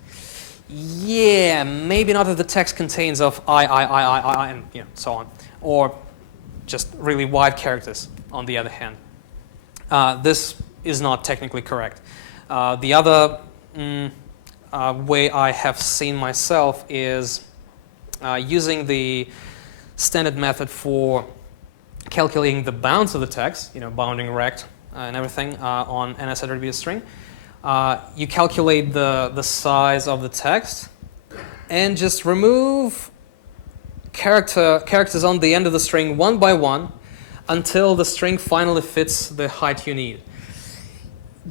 Yeah, maybe not if the text contains of I, and so on. Or just really wide characters, on the other hand. This is not technically correct. The other way I have seen myself is using the standard method for calculating the bounds of the text, bounding rect and everything on NS attributed string. You calculate the size of the text and just remove characters on the end of the string one by one until the string finally fits the height you need.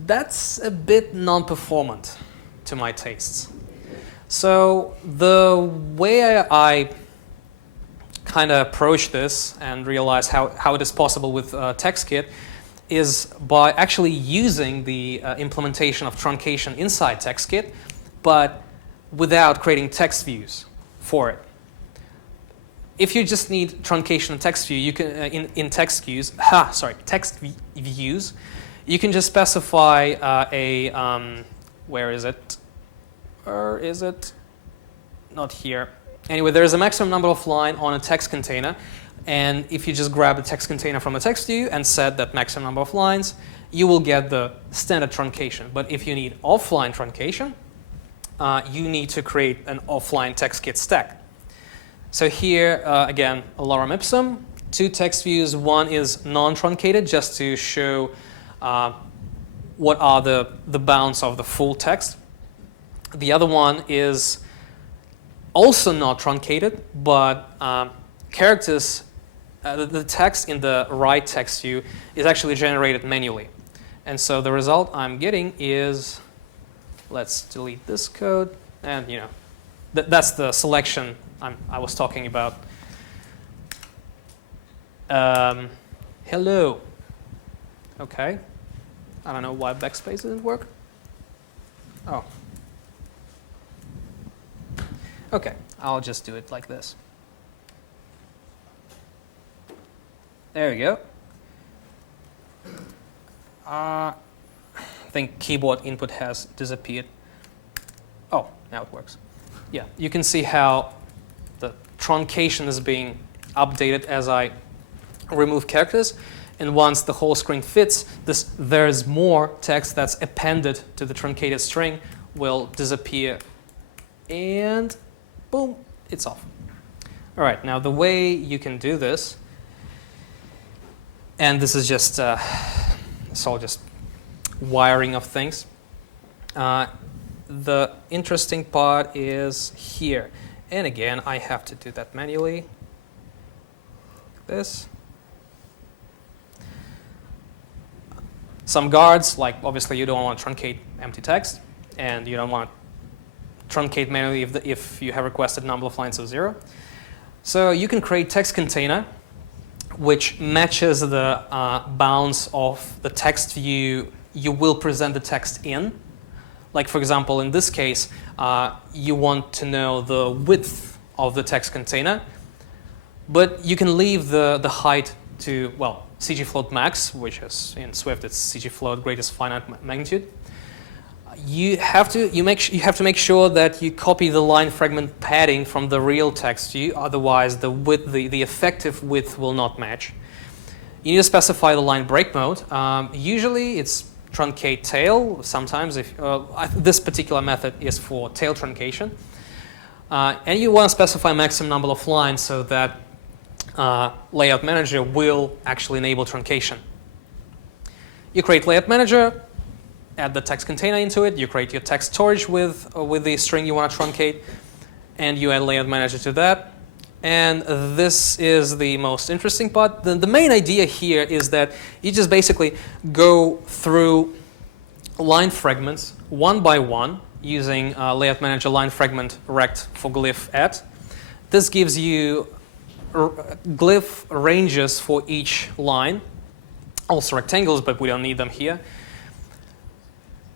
That's a bit non-performant to my tastes. So the way I kind of approach this and realize how it is possible with TextKit is by actually using the implementation of truncation inside TextKit, but without creating text views for it. If you just need truncation in text view, you can in text views. Text views. You can just specify where is it? Or is it not here? Anyway, there is a maximum number of lines on a text container, and if you just grab a text container from a text view and set that maximum number of lines, you will get the standard truncation. But if you need offline truncation, you need to create an offline TextKit stack. So here, again, a lorem ipsum, 2 text views. One is non-truncated, just to show what are the bounds of the full text. The other one is also not truncated, but characters, the text in the right text view is actually generated manually. And so the result I'm getting is, let's delete this code, and that's the selection I was talking about. Hello. Okay. I don't know why backspace didn't work. Oh. Okay, I'll just do it like this. There we go. I think keyboard input has disappeared. Oh, now it works. Yeah, you can see how the truncation is being updated as I remove characters. And once the whole screen fits, there's more text that's appended to the truncated string will disappear. And boom, it's off. All right, now the way you can do this, and this is just, it's all just wiring of things. The interesting part is here. And again, I have to do that manually. This. Some guards, like obviously you don't want to truncate empty text, and you don't want to truncate manually if you have requested number of lines of 0. So you can create text container, which matches the bounds of the text view you will present the text in. Like for example, in this case, you want to know the width of the text container, but you can leave the height to, well, CG float max, which is in Swift, it's CG float greatest finite magnitude. You have to make sure that you copy the line fragment padding from the real text view, otherwise the width, the effective width will not match. You need to specify the line break mode. Usually it's truncate tail. Sometimes, if this particular method is for tail truncation, and you want to specify maximum number of lines so that Layout Manager will actually enable truncation. You create Layout Manager, add the text container into it. You create your text storage with the string you want to truncate, and you add Layout Manager to that. And this is the most interesting part. The main idea here is that you just basically go through line fragments one by one using Layout Manager line fragment rect for glyph at. This gives you glyph ranges for each line, also rectangles, but we don't need them here.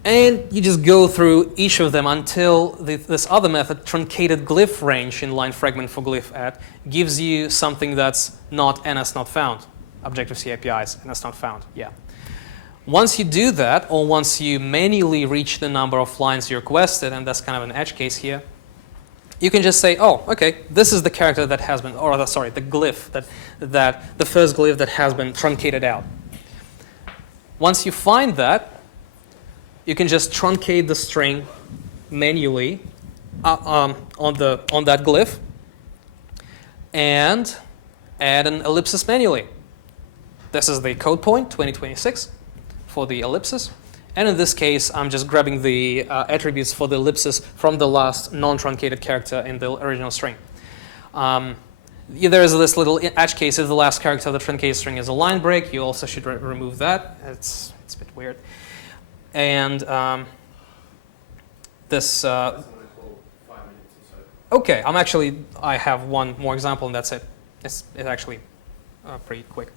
And you just go through each of them until this other method, truncated glyph range in line fragment for glyph at, gives you something that's not NS not found. Objective-C APIs, NS not found, yeah. Once you do that, or once you manually reach the number of lines you requested, and that's kind of an edge case here, you can just say, oh, okay, this is the character that has been, or sorry, the glyph, the first glyph that has been truncated out. Once you find that, you can just truncate the string manually on that glyph and add an ellipsis manually. This is the code point 2026 for the ellipsis. And in this case, I'm just grabbing the attributes for the ellipsis from the last non-truncated character in the original string. There is this little edge case. If the last character of the truncated string is a line break, you also should remove that. It's a bit weird. And this. Okay, I have one more example, and that's it. It's actually pretty quick.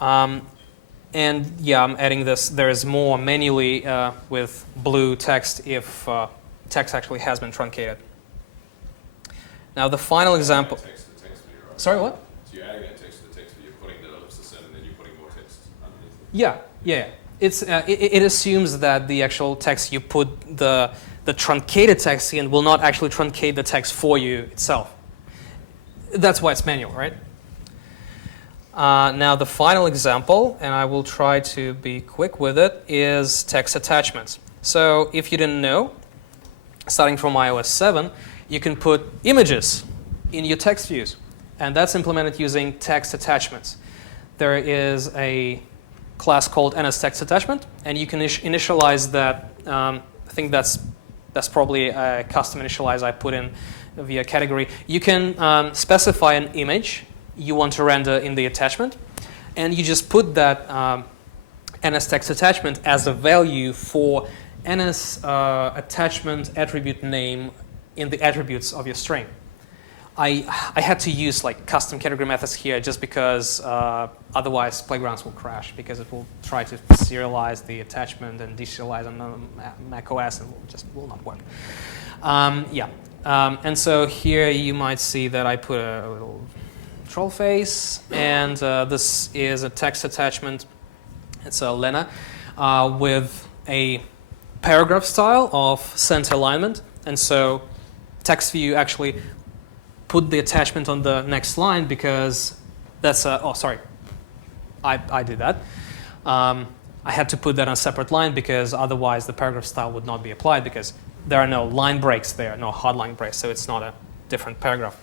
And yeah, I'm adding this. There is more manually with blue text if text actually has been truncated. Now the final example. Sorry, what? So you're adding that text to the text, but you're putting the ellipsis in, and then you're putting more text underneath it. Yeah. It assumes that the actual text you put the truncated text in will not actually truncate the text for you itself. That's why it's manual, right? Now the final example, and I will try to be quick with it, is text attachments. So if you didn't know, starting from iOS 7, you can put images in your text views, and that's implemented using text attachments. There is a class called NSTextAttachment, and you can initialize that. I think that's probably a custom initialize I put in via category. You can specify an image you want to render in the attachment, and you just put that NSTextAttachment as a value for NS attachment attribute name in the attributes of your string. I had to use like custom category methods here just because otherwise Playgrounds will crash because it will try to serialize the attachment and deserialize on Mac OS and it just will not work. And so here you might see that I put a little troll face, and this is a text attachment. It's a Lena with a paragraph style of center alignment, and so text view actually put the attachment on the next line because that's I did that. I had to put that on a separate line because otherwise the paragraph style would not be applied because there are no line breaks there, no hard line breaks, so it's not a different paragraph.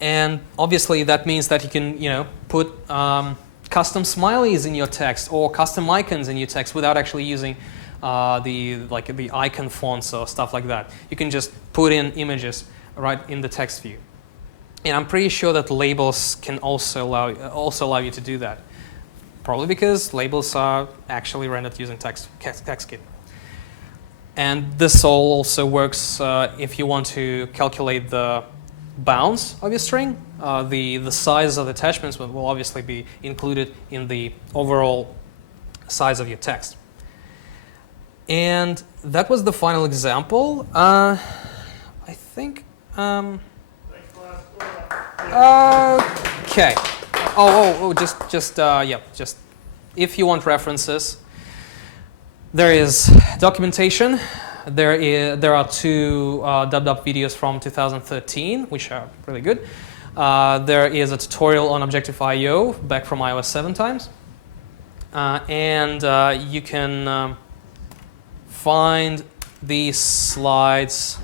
And obviously that means that you can, put custom smileys in your text or custom icons in your text without actually using the icon fonts or stuff like that. You can just put in images right in the text view. And I'm pretty sure that labels can also allow you to do that. Probably because labels are actually rendered using TextKit. And this all also works if you want to calculate the bounds of your string. The size of the attachments will obviously be included in the overall size of your text. And that was the final example. I think. Okay. Just if you want references, there is documentation. There are two dubbed up videos from 2013, which are really good. There is a tutorial on Objective-IO back from iOS 7 times. and you can find these slides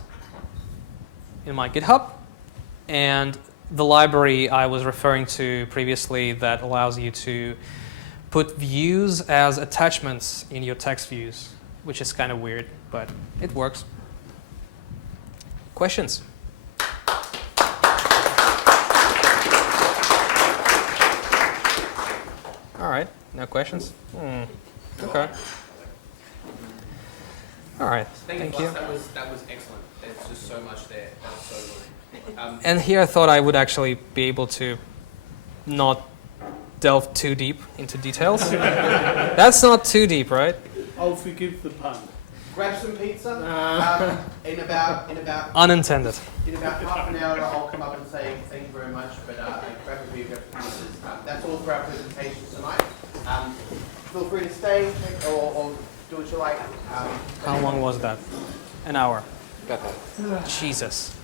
in my GitHub, and the library I was referring to previously that allows you to put views as attachments in your text views, which is kind of weird, but it works. Questions? All right, no questions? Okay. All right, thank you. That was excellent. There's just so much there. That was so good. And here I thought I would actually be able to not delve too deep into details. That's not too deep, right? I'll forgive the pun. Grab some pizza. In about Unintended. In about half an hour, I'll come up and say thank you very much. But grab a beer, grab some pizzas. That's all for our presentation tonight. Feel free to stay or do what you like. How long was that? An hour. Got that. Jesus.